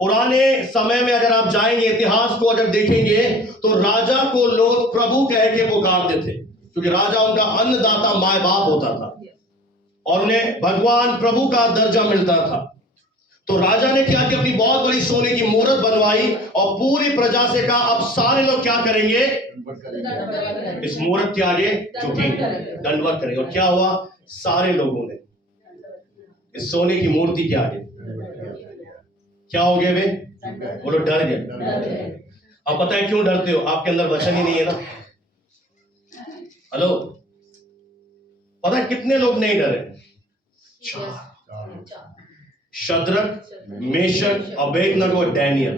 पुराने समय में अगर आप जाएंगे, इतिहास को अगर देखेंगे, तो राजा को लोग प्रभु कह के पुकारते थे, क्योंकि राजा उनका अन्नदाता माय बाप होता था और उन्हें भगवान प्रभु का दर्जा मिलता था। तो राजा ने क्या किया, अपनी बहुत बड़ी सोने की मूर्त बनवाई और पूरी प्रजा से कहा, अब सारे लोग क्या करेंगे, इस मूर्त के आगे झुकेंगे, दंडवत करेंगे। और क्या हुआ, सारे लोगों ने इस सोने की मूर्ति के आगे क्या हो गए, वे बोलो डर गए। अब पता है क्यों डरते हो, आपके अंदर वचन ही नहीं है ना। हेलो, पता है कितने लोग नहीं डरे? शद्रक, मेशक, अबेदनगो और डैनियल,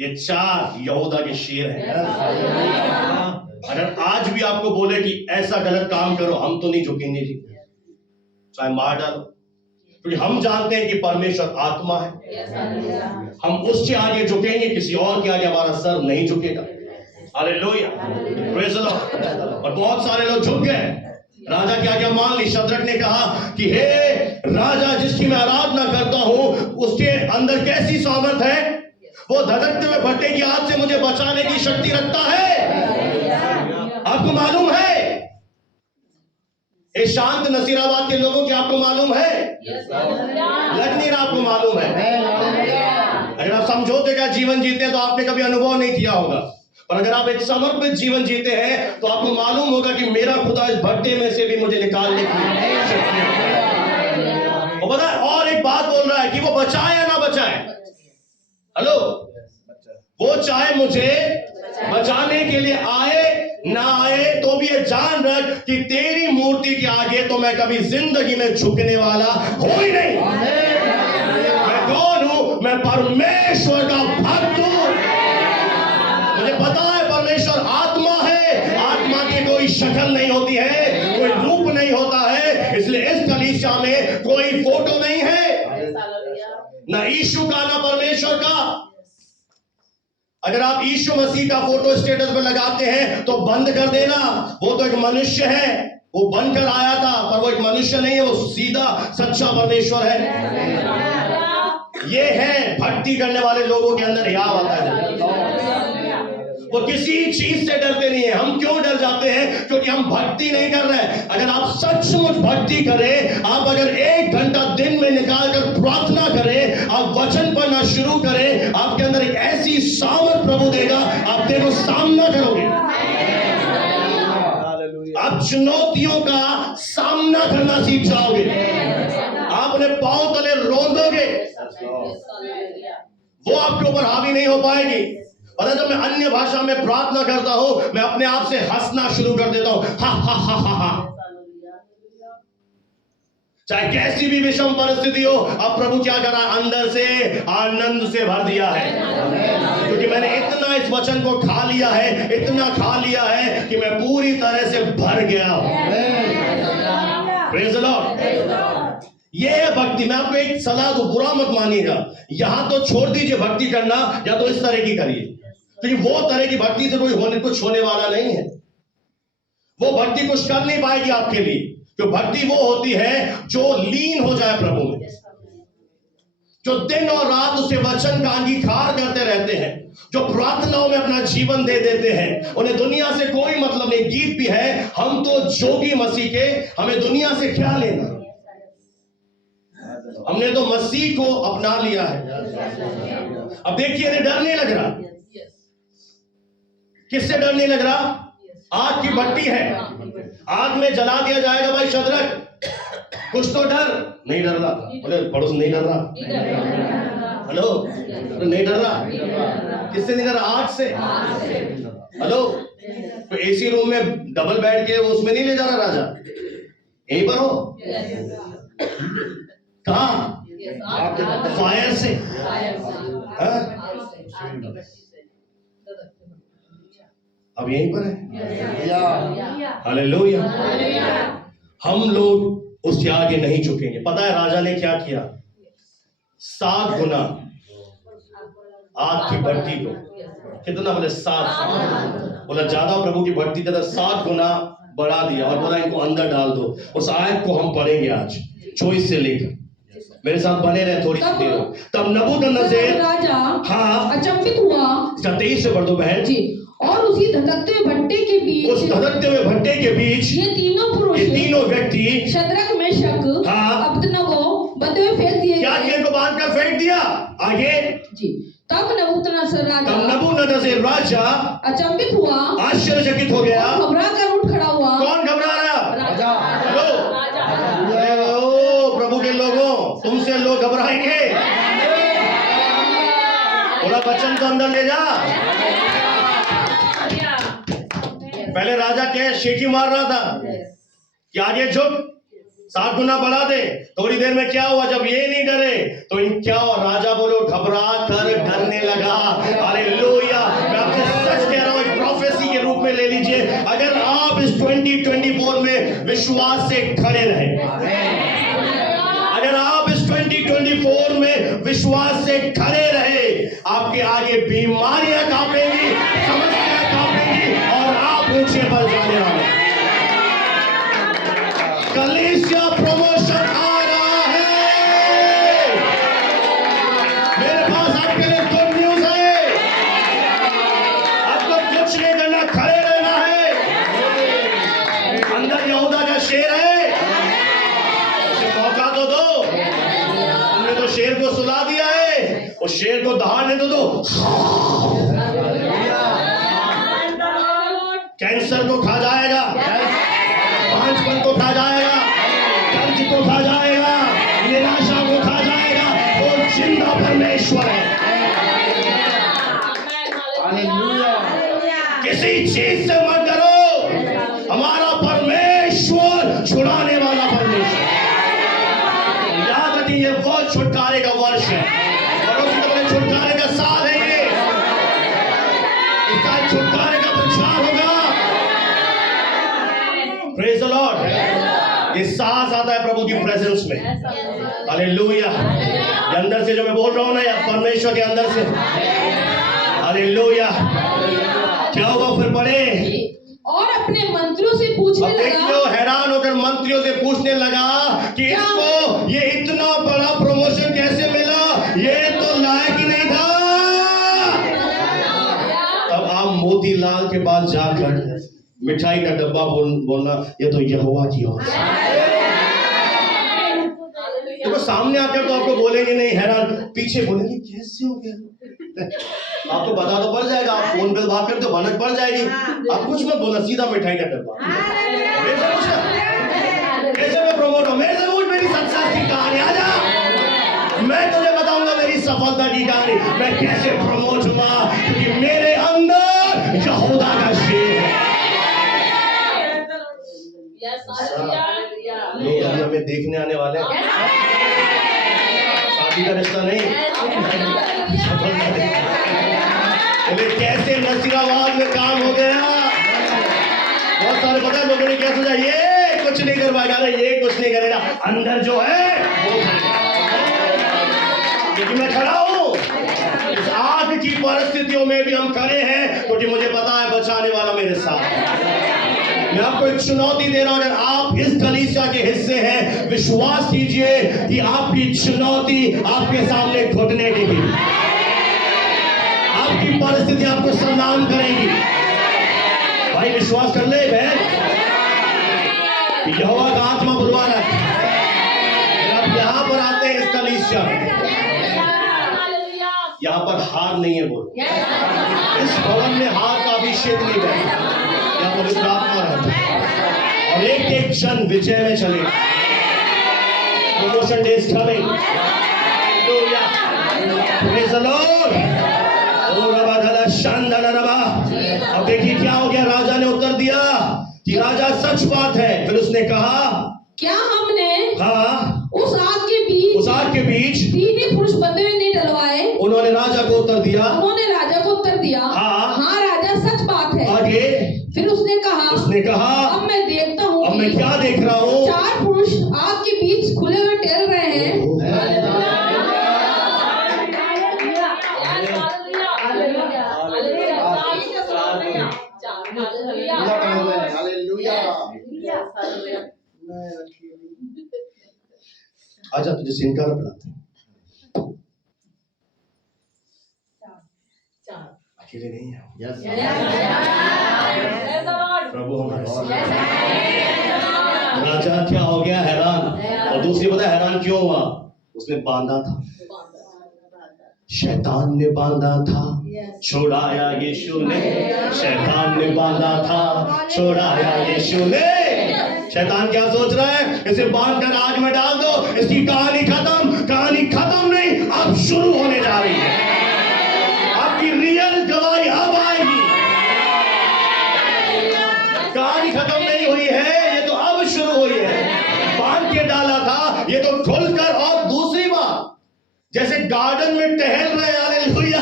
ये 4 यहूदा के शेर हैं। अगर आज भी आपको बोले कि ऐसा गलत काम करो, हम तो नहीं झुकेंगे जी, चाहे मार डालो, क्योंकि हम जानते हैं कि परमेश्वर आत्मा है। हम उसके आगे झुकेंगे, किसी और के आगे हमारा सर नहीं झुकेगा। Hallelujah, praise the Lord. और बहुत सारे लोग झुक गए, राजा की आज्ञा मान ली। शद्रक ने कहा कि हे राजा, जिसकी मैं आराधना करता हूं, उसके अंदर कैसी सामर्थ है, वो धधकते हुए भट्टे की आग से मुझे बचाने की शक्ति रखता है। आपको मालूम है, इस शांत नसीराबाद के लोगों की आपको मालूम है, लग नहीं रहा आपको मालूम है। अगर आप समझौते का जीवन जीते हैं तो आपने कभी अनुभव नहीं किया होगा, पर अगर आप एक समर्पित जीवन जीते हैं तो आपको मालूम होगा कि मेरा खुदा इस भट्टे में से भी मुझे निकालने की शक्ति है। वो पता है, और एक बात बोल रहा है कि वो बचाए या ना बचाए। हेलो, वो चाहे मुझे बचाने के लिए आए ना आए, तो भी ये जान रख कि तेरी मूर्ति के आगे तो मैं कभी जिंदगी में झुकने वाला हो ही नहीं। मैं कौन हूं? मैं परमेश्वर का भक्त हूं। मुझे पता है परमेश्वर आत्मा है, आत्मा की कोई शक्ल नहीं होती है, कोई रूप नहीं होता है, इसलिए इस कलीसिया में कोई फोटो नहीं है, ना यीशु का ना परमेश्वर का। अगर आप यीशु मसीह का फोटो स्टेटस पर लगाते हैं तो बंद कर देना, वो तो एक मनुष्य है, वो बनकर आया था, पर वो एक मनुष्य नहीं है, वो सीधा सच्चा परमेश्वर है। ये है भक्ति करने वाले लोगों के अंदर याव आता है। वो किसी चीज से डरते नहीं है। हम क्यों डर जाते हैं? क्योंकि हम भक्ति नहीं कर रहे हैं। अगर आप सचमुच भक्ति करें, आप अगर 1 घंटा दिन में निकाल कर प्रार्थना करें, आप वचन पढ़ना शुरू करें, आपके अंदर एक ऐसी सामर्थ प्रभु देगा, आप देखो सामना करोगे। आप चुनौतियों का सामना करना सीख जाओगे। आप अपने पांव तले रोंदोगे, वो आपके ऊपर हावी नहीं हो पाएगी। और जब मैं अन्य भाषा में प्रार्थना करता हूं, मैं अपने आप से हंसना शुरू कर देता हूं। हा हा हा हा हा। चाहे कैसी भी विषम परिस्थिति हो, अब प्रभु क्या करा? अंदर से आनंद से भर दिया है, क्योंकि मैंने इतना इस वचन को खा लिया है, इतना खा लिया है कि मैं पूरी तरह से भर गया हूं। Praise the Lord. ये है भक्ति। मैं आपको एक सलाह दूं, बुरा मत मानिएगा। यहां तो छोड़ दीजिए भक्ति करना, या तो इस तरह की करिए, क्योंकि वो तरह की भक्ति से कोई कुछ होने वाला नहीं है। वो भक्ति कुछ कर नहीं पाएगी आपके लिए। जो भक्ति वो होती है जो लीन हो जाए प्रभु में, जो दिन और रात उसके वचन का अंगीकार करते रहते हैं, जो प्रार्थनाओं में अपना जीवन दे देते हैं। उन्हें दुनिया से कोई मतलब नहीं। गीत भी है, हम तो जोगी मसीह के, हमें दुनिया से क्या लेना। हमने तो मसीह को अपना लिया है। अब देखिए, इन्हें डर नहीं लग रहा। किससे डर नहीं लग रहा? आग की भट्टी है, आग में जला दिया जाएगा भाई शद्रक, कुछ तो डर नहीं। डर रहा? बोले पड़ोस नहीं डर रहा। हेलो, नहीं डर रहा? किससे नहीं डर रहा? आग से। हेलो, तो एसी रूम में डबल बेड के उसमें नहीं ले जा रहा राजा, यहीं पर हो। कहाँ? फायर से। अब यहीं पर है। हालेलुया। हम लोग उसके आगे नहीं झुकेंगे। पता है राजा ने क्या किया? 7 गुना आग की भट्टी को, कितना बोले? 7। बोला ज्यादा प्रभु की भक्ति का 7 गुना बढ़ा दिया, और बोला इनको अंदर डाल दो। उस आयत को हम पढ़ेंगे आज 24 से लेकर। मेरे साथ बने रहे थोड़ी सी देर। तब नबूकदनेस्सर राजा अचंभित हुआ। 23 से पढ़ दो बहन जी। और उसी धधकते हुए भट्टे के बीच, उस धधकते हुए भट्टे के बीच ये तीनों व्यक्ति शद्रक, मेशक, अबेदनगो बंधे हुए फेंक दिए। क्या इनको बांध कर फेंक दिया? आगे जी। तब नबूकदनेस्सर राजा अचंभित हुआ, आश्चर्यचकित हो गया, घबरा कर उठ खड़ा हुआ। कौन घबरा रहा? राजा। प्रभु के लोगों, तुमसे लोग घबराएंगे। बोला वचन तो अंदर ले जा। पहले राजा के शेखी मार रहा था कि आगे झुक, 7 गुना बढ़ा दे। थोड़ी देर में क्या हुआ? जब ये नहीं डरे तो क्या हुआ? राजा बोलो घबरा कर डरने लगा। हालेलुया। मैं आपसे सच कह रहा हूं, एक प्रोफेसी के रूप में ले लीजिए। अगर आप इस 2024 में विश्वास से खड़े रहे, अगर आप इस 2024 में विश्वास से खड़े रहे, आपके आगे बीमारियां कांपेंगी, समस्याएं कांपेंगी, और आप ऊंचे पर जाने वाले। कलीसिया प्रमोशन आ रहा है। मेरे पास आपके लिए गुड न्यूज है। आपको कुछ नहीं करना, खड़े रहना है। अंदर यहूदा का शेर है, उसे मौका तो दो। तुमने तो शेर को सुला दिया है, उस शेर को दहाड़ने तो दो। कैंसर को खा जाएगा, पांचपन को खा जाएगा, कर्ज को खा जाएगा, निराशा को खा जाएगा। वो जिंदा परमेश्वर है। किसी चीज से मत डरो, हमारा परमेश्वर छुड़ाने वाला परमेश्वर। याद रखिए, ये वो छुटकारे का वर्ष है, छुटकारे का साल है। ये इसका छुटकारे का प्रचार होगा। Praise the Lord. ये सांस आता है प्रभु की प्रेजेंस में। हालेलुया। ये अंदर से जो मैं बोल रहा हूं ना, या परमेश्वर के अंदर से। हालेलुया। क्या हुआ फिर? पढ़े। और अपने मंत्रियों से पूछने लगा। हैरान होकर मंत्रियों से पूछने लगा कि इसको ये इतना बड़ा प्रमोशन कैसे मिला, ये मोतीलाल के पास जाकर मिठाई का डब्बा बोलना ये तो यहोवा की ओर से। तो सामने आकर तो आपको बोलेंगे नहीं, हैरान, पीछे बोलेंगे कैसे हो गया। आपको पता तो पड़ जाएगा, आप फोन पे बात करते हो भनक पड़ जाएगी। आप कुछ मत बोलना, सीधा मिठाई का डब्बा। कैसे मैं प्रमोट हूं, मेरे से पूछ मेरी सक्सेस की कहानी, आजा मैं तुझे बताऊंगा मेरी सफलता की कहानी, मैं कैसे प्रमोट हुआ, क्योंकि मेरे अंदर यहोवा का शेर है। लोग अभी हमें देखने आने वाले हैं, शादी का रिश्ता नहीं, कैसे नसीराबाद में काम हो गया। बहुत सारे पता है लोगों ने क्या सोचा, ये कुछ नहीं कर पाएगा, ये कुछ नहीं करेगा, अंदर जो है वो करेगा। क्योंकि मैं खड़ा हूं इस आग की परिस्थितियों में भी हम खड़े हैं, क्योंकि मुझे पता है बचाने वाला मेरे साथ। मैं आपको एक चुनौती दे रहा हूं, अगर आप इस कलीसिया के हिस्से हैं, विश्वास कीजिए कि आपकी चुनौती आपके सामने घुटने की, आपकी परिस्थिति आपको सलाम करेगी। भाई विश्वास कर ले बहन, यहोवा का आत्मा बुलवा रहा है। आप यहां पर आते हैं इस कलीसिया में, यहां पर हार नहीं है, बोलो इस भवन में हार का अभिषेक नहीं है, यहाँ पवित्र आत्मा रहता है और एक एक क्षण विजय में चलेगा। Promotion days coming, praise the Lord. अब देखिए क्या हो गया, राजा ने उत्तर दिया कि राजा सच बात है। फिर उसने कहा क्या हमने हाँ उस आग के बीच तीन ही पुरुष बंधे हुए नहीं डलवाए। उन्होंने राजा को उत्तर दिया, हाँ राजा सच बात है। आगे फिर उसने कहा अब मैं देखता हूँ, अब मैं क्या देख रहा हूँ, 4 पुरुष आग के बीच खुले हुए टहल रहे हैं। आजा तुझे सिनकार पिलाते हैं। अकेले नहीं है, प्रभु हमारे साथ। राजा क्या हो गया, हैरान। और दूसरी पता है हैरान क्यों हुआ, उसने बांधा था, शैतान ने बांधा था, छोड़ाया यीशु ने। शैतान ने बांधा था, छोड़ाया यीशु ने। शैतान क्या सोच रहा है, इसे बांध कर आग में डाल दो, इसकी कहानी खत्म नहीं, अब शुरू होने जा रही है। आपकी रियल गवाही अब आएगी। कहानी खत्म नहीं हुई है, ये तो अब शुरू हुई है। बांध के डाला था, ये तो खुलकर। और दूसरी बात, जैसे गार्डन में टहल रहे, हालेलुया,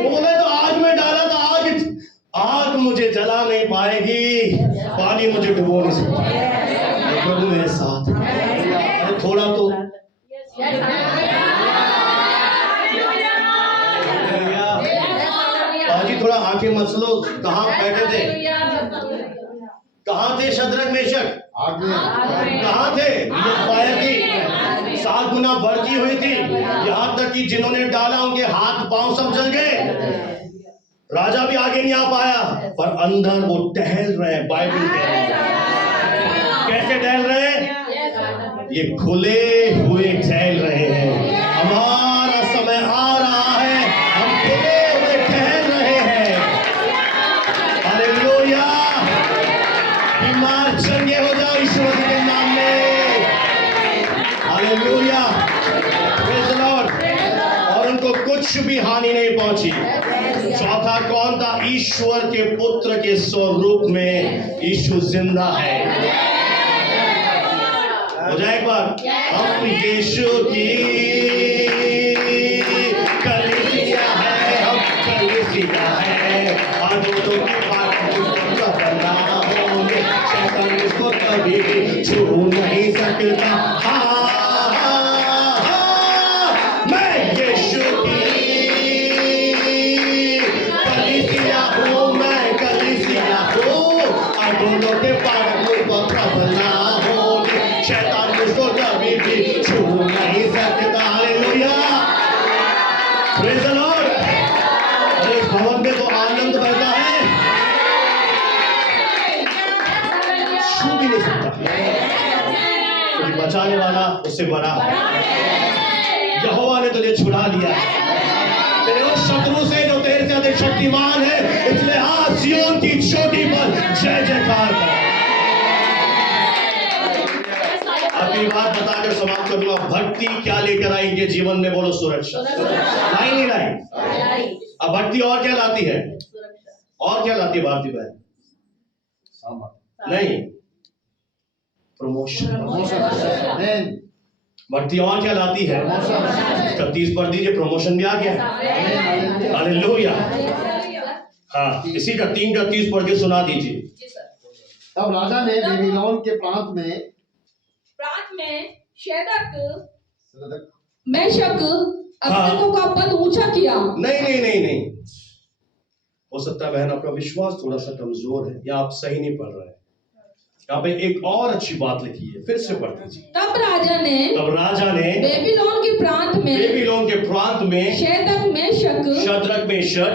उन्होंने तो आग में डाला था, आग मुझे जला नहीं पाएगी, पानी मुझे डुबो नहीं सकता। प्रभु मेरे साथ। अरे थोड़ा तो बाजी, थोड़ा आंखें मसलो। कहाँ बैठे थे, कहाँ थे शद्रक मेशक, कहाँ थे, फायर थी 7 गुना बढ़ती हुई थी, यहां तक कि जिन्होंने डाला उनके हाथ पांव सब जल गए। राजा भी आगे नहीं आ पाया, पर अंदर वो टहल रहे हैं। बाइबल कह रहे हैं कैसे टहल रहे हैं, ये खुले हुए टहल रहे हैं। हमारा समय आ रहा है, हम खुले हुए टहल रहे हैं। हालेलुया, बीमार चंगे हो जाओ ईश्वर के नाम में। Hallelujah, praise the Lord. और उनको कुछ भी हानि नहीं पहुंची। चौथा कौन था, ईश्वर के पुत्र के स्वरूप में यीशु जिंदा है। हो जाए एक बार, हम यीशु की कलीसिया है, हम कलीसिया है। आदतों के बाद करना होंगे, शैतान इसको कभी भी छू नहीं सकता। मैं यीशु की दोनों के पार को प्रबला होंगे, शैतान मुझको कभी भी छू नहीं सकता। Hallelujah, praise the Lord. और इस भवन में तो आनंद बहता छू भी नहीं सकता, क्योंकि बचाने वाला उससे बड़ा। यहोवा ने तुझे छुड़ा लिया तेरे उस शत्रु से जो तेरे से अधिक शक्तिमान है, इसलिए आज सिय्योन की चोटी पर जय जयकार कर। अगली बात बताकर समाप्त करूंगा, भक्ति क्या लेकर आई इनके जीवन में, बोलो सुरक्षा। लाई नहीं लाई? अब भक्ति और क्या लाती है? और क्या लाती है भारती बहन? नहीं, प्रमोशन। भक्ति और क्या लाती है? 31 पढ़ दीजिए, प्रमोशन भी आ गया। हालेलुया। हाँ, इसी का 3:30 पढ़ के सुना दीजिए। तब राजा ने बेबीलोन के प्रांत में शेद्रक मेशक अबेदनगो का पद ऊंचा किया। नहीं, हो सकता है बहन आपका विश्वास थोड़ा सा कमजोर है या आप सही नहीं पढ़ रहे हैं। यहाँ पे एक और अच्छी बात लिखी है, फिर से पढ़ दीजिए। तब राजा ने बेबीलोन के प्रांत में शेद्रक मेशक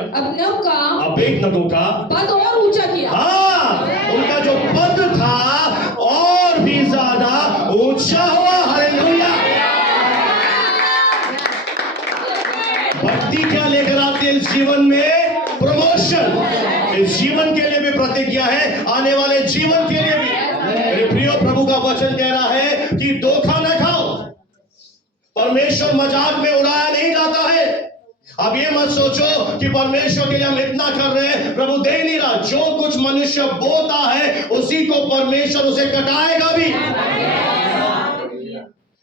अबेदनगो का पद और ऊंचा किया। हाँ, उनका जो पद था और भी ज्यादा ऊंचा हुआ। हालेलुया। भक्ति क्या लेकर आती है इस जीवन में? प्रमोशन। इस जीवन के लिए भी प्रतिज्ञा है, आने वाले जीवन के लिए भी। मेरे प्रियो, प्रभु का वचन कह रहा है कि धोखा न खाओ। परमेश्वर मजाक में उड़ाया नहीं जाता है। अब ये मत सोचो कि परमेश्वर के लिए हम इतना कर रहे हैं, प्रभु दे नहीं रहा। जो कुछ मनुष्य बोता है उसी को परमेश्वर उसे कटाएगा भी।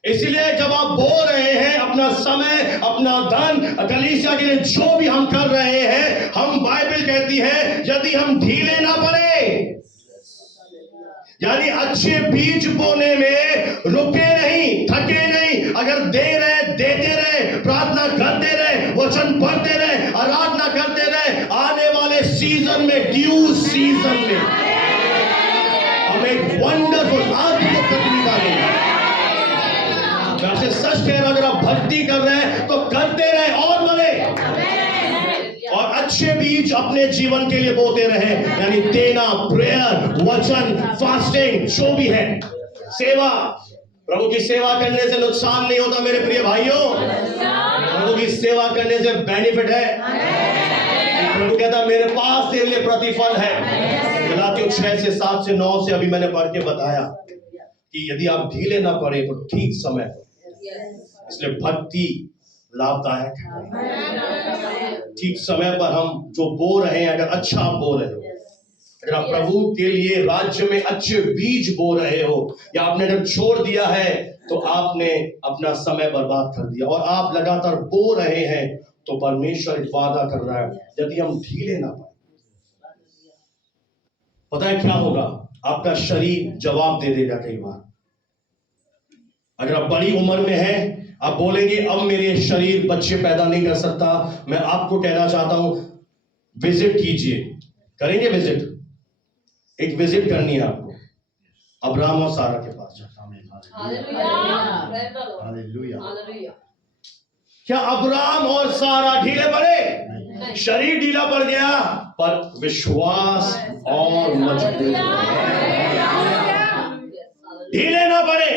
इसलिए जब आप बो रहे हैं अपना समय, अपना धन कलीसिया के लिए, जो भी हम कर रहे हैं, हम बाइबल कहती है यदि हम ढीले ना पड़े, यानी अच्छे बीज बोने में रुके नहीं, थके नहीं, अगर दे रहे, देते रहे, प्रार्थना करते रहे, वचन पढ़ते रहे, आराधना करते रहे, आने वाले सीजन में, ड्यू सीजन में हम एक वंडरफुल अद्भुत तकनीक आएगी। मैं आपसे सच कह रहा हूं, अगर आप भक्ति कर रहे हैं तो करते रहे और बने, और अच्छे बीज अपने जीवन के लिए बोते रहे, यानी देना, प्रेयर, वचन, फास्टिंग, जो भी है, सेवा। प्रभु की सेवा करने से नुकसान नहीं होता मेरे प्रिय भाइयों। प्रभु की सेवा करने से बेनिफिट है। प्रभु कहता मेरे पास तेरे लिए प्रतिफल है। गलातियों 6:7-9 से अभी मैंने पढ़ के बताया कि यदि आप ढीले ना पड़े तो ठीक समय, इसलिए भक्ति लाभदायक है। ठीक समय पर हम जो बो रहे हैं, अगर अच्छा आप बो रहे हो, अगर आप प्रभु के लिए राज्य में अच्छे बीज बो रहे हो, या आपने अगर छोड़ दिया है तो आपने अपना समय बर्बाद कर दिया। और आप लगातार बो रहे हैं तो परमेश्वर एक वादा कर रहा है, यदि हम ढीले ना पड़े, पता है क्या होगा? आपका शरीर जवाब दे देगा। कई बार अगर आप बड़ी उम्र में हैं, आप बोलेंगे अब मेरे शरीर बच्चे पैदा नहीं कर सकता। मैं आपको कहना चाहता हूं, विजिट कीजिए। करेंगे विजिट? एक विजिट करनी है आपको अब्राहम और सारा के पास। क्या अब्राहम और सारा ढीले पड़े? शरीर ढीला पड़ गया, पर विश्वास और मजबूत। ढीले ना पड़े,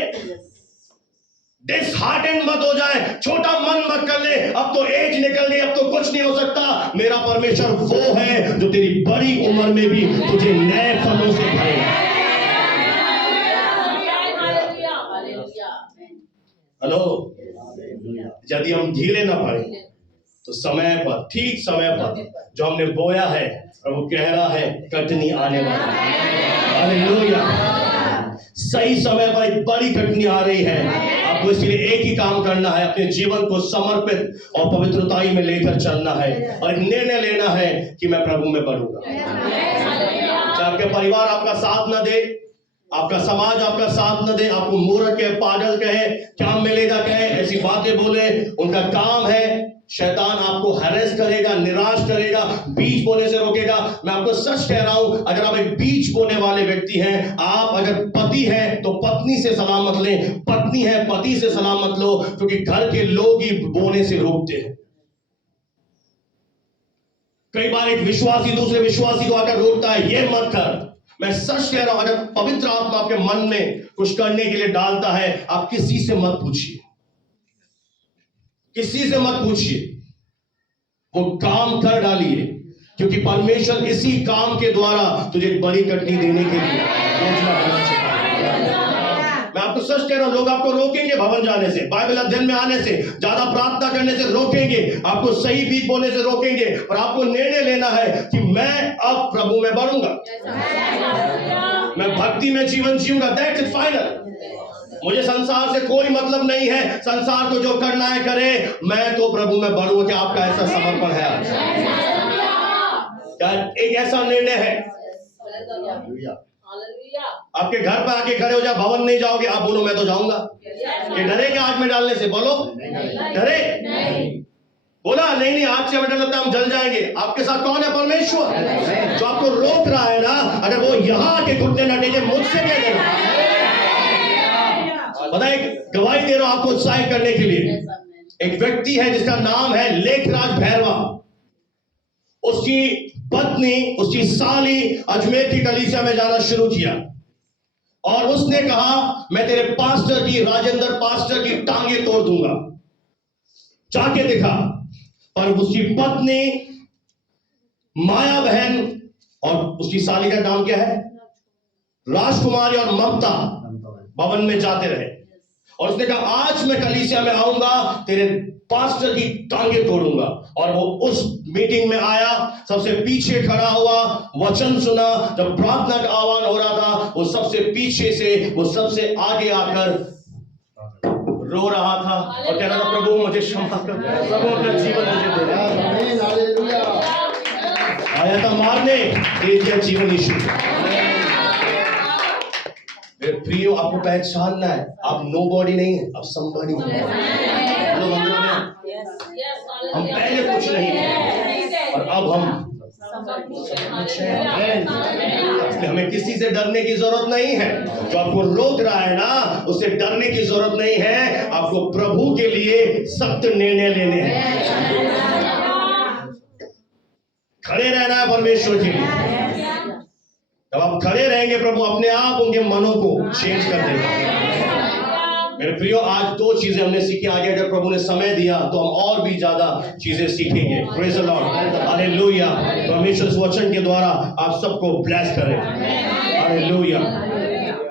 डिसहार्टेंड मत हो जाए, छोटा मन मत कर ले, अब तो एज निकल गई, अब तो कुछ नहीं हो सकता। मेरा परमेश्वर वो है जो तेरी बड़ी उम्र में भी तुझे नए फलों से भरेगा। हेलो, यदि हम ढीले ना पड़े तो समय पर, ठीक समय पर जो हमने बोया है, प्रभु कह रहा है कटनी आने वाली है। हालेलुया। सही समय पर एक बड़ी कटनी आ रही है। आपको इसलिए एक ही काम करना है, अपने जीवन को समर्पित और पवित्रताई में लेकर चलना है, और एक निर्णय लेना है कि मैं प्रभु में बढ़ूंगा। चाहे आपके परिवार आपका साथ न दे, आपका समाज आपका साथ न दे, आपको मूर्ख कहे, पागल कहे, क्या मिलेगा कहे, ऐसी बातें बोले, उनका काम है। शैतान आपको हैरेस करेगा, निराश करेगा, बीज बोने से रोकेगा। मैं आपको सच कह रहा हूं, अगर आप एक बीज बोने वाले व्यक्ति हैं, आप अगर पति हैं तो पत्नी से सलाह मत लें, पत्नी है पति से सलाह मत लो, क्योंकि घर के लोग ही बोने से रोकते हैं। कई बार एक विश्वासी दूसरे विश्वासी को आकर रोकता है, ये मत कर। मैं सच कह रहा हूं, अगर पवित्र आत्मा मन में कुछ करने के लिए डालता है, आप किसी से मत पूछिए, किसी से मत पूछिए, वो काम कर डालिए, क्योंकि परमेश्वर इसी काम के द्वारा तुझे एक बड़ी कटनी देने के लिए योजना बना चुका है। मैं आपको सच कह रहा हूं, लोग आपको रोकेंगे भवन जाने से, बाइबल अध्ययन में आने से, ज्यादा प्रार्थना करने से रोकेंगे, आपको सही बीज बोने से रोकेंगे, और आपको निर्णय लेना है कि मैं अब प्रभु में बढ़ूंगा, मैं भक्ति में जीवन जीऊंगा। That's it, final. मुझे संसार से कोई मतलब नहीं है, संसार को जो करना है करे, मैं तो प्रभु में बढ़ूंगा। क्या आपका ऐसा समर्पण है आज? क्या एक ऐसा निर्णय है? आपके घर पर आके खड़े हो जाए, भवन नहीं जाओगे, आप बोलो मैं तो जाऊंगा। ये डरे क्या आग में डालने से? बोलो डरे? बोला नहीं, आज से हमें लगता है हम जल जाएंगे। आपके साथ कौन है? परमेश्वर। जो आपको रोक रहा है ना, अगर वो यहां आके घुटने न टेके, मुझसे कह देना। पता है, गवाही दे रहा हूं आपको उत्साहित करने के लिए। एक व्यक्ति है जिसका नाम है लेखराज भैरवा। उसकी पत्नी, उसकी साली अजमेर की कलीसिया में जाना शुरू किया, और उसने कहा मैं तेरे पास्टर की, राजेंद्र पास्टर की टांगे तोड़ दूंगा। जाके दिखा। पर उसकी पत्नी माया बहन और उसकी साली का नाम क्या है? राजकुमारी और ममता भवन में जाते रहे, और उसने कहा आज मैं कलीसिया में आऊंगा, तेरे पास्टर की टांगे तोड़ूंगा। और वो उस मीटिंग में आया, सबसे पीछे खड़ा हुआ, वचन सुना। जब प्रार्थना का आह्वान हो रहा था, वो सबसे पीछे से, वो सबसे आगे आकर रो रहा था और कह रहा था प्रभु मुझे क्षमा कर, प्रभु अपना जीवन मुझे दे दे। आया था मारने, दे दिया जीवन यीशु। मेरे प्रियो, आपको पहचानना है, आप नोबॉडी नहीं है, आप समबॉडी है। हम पहले कुछ नहीं थे और अब हम इसलिए हमें किसी से डरने की जरूरत नहीं है। जो आपको रोक रहा है ना, उससे डरने की जरूरत नहीं है। आपको प्रभु के लिए सख्त निर्णय लेने हैं, खड़े रहना है परमेश्वर के लिए। जब आप खड़े रहेंगे, प्रभु अपने आप उनके मनों को चेंज कर देगा। मेरे प्रियो, आज दो चीजें हमने सीखी। आगे अगर प्रभु ने समय दिया तो हम और भी ज्यादा चीजें सीखेंगे। Praise the Lord, hallelujah. परमेश्वर इस वचन के द्वारा आप सबको ब्लेस करें। Hallelujah,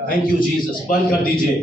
thank you Jesus. बंद कर दीजिए।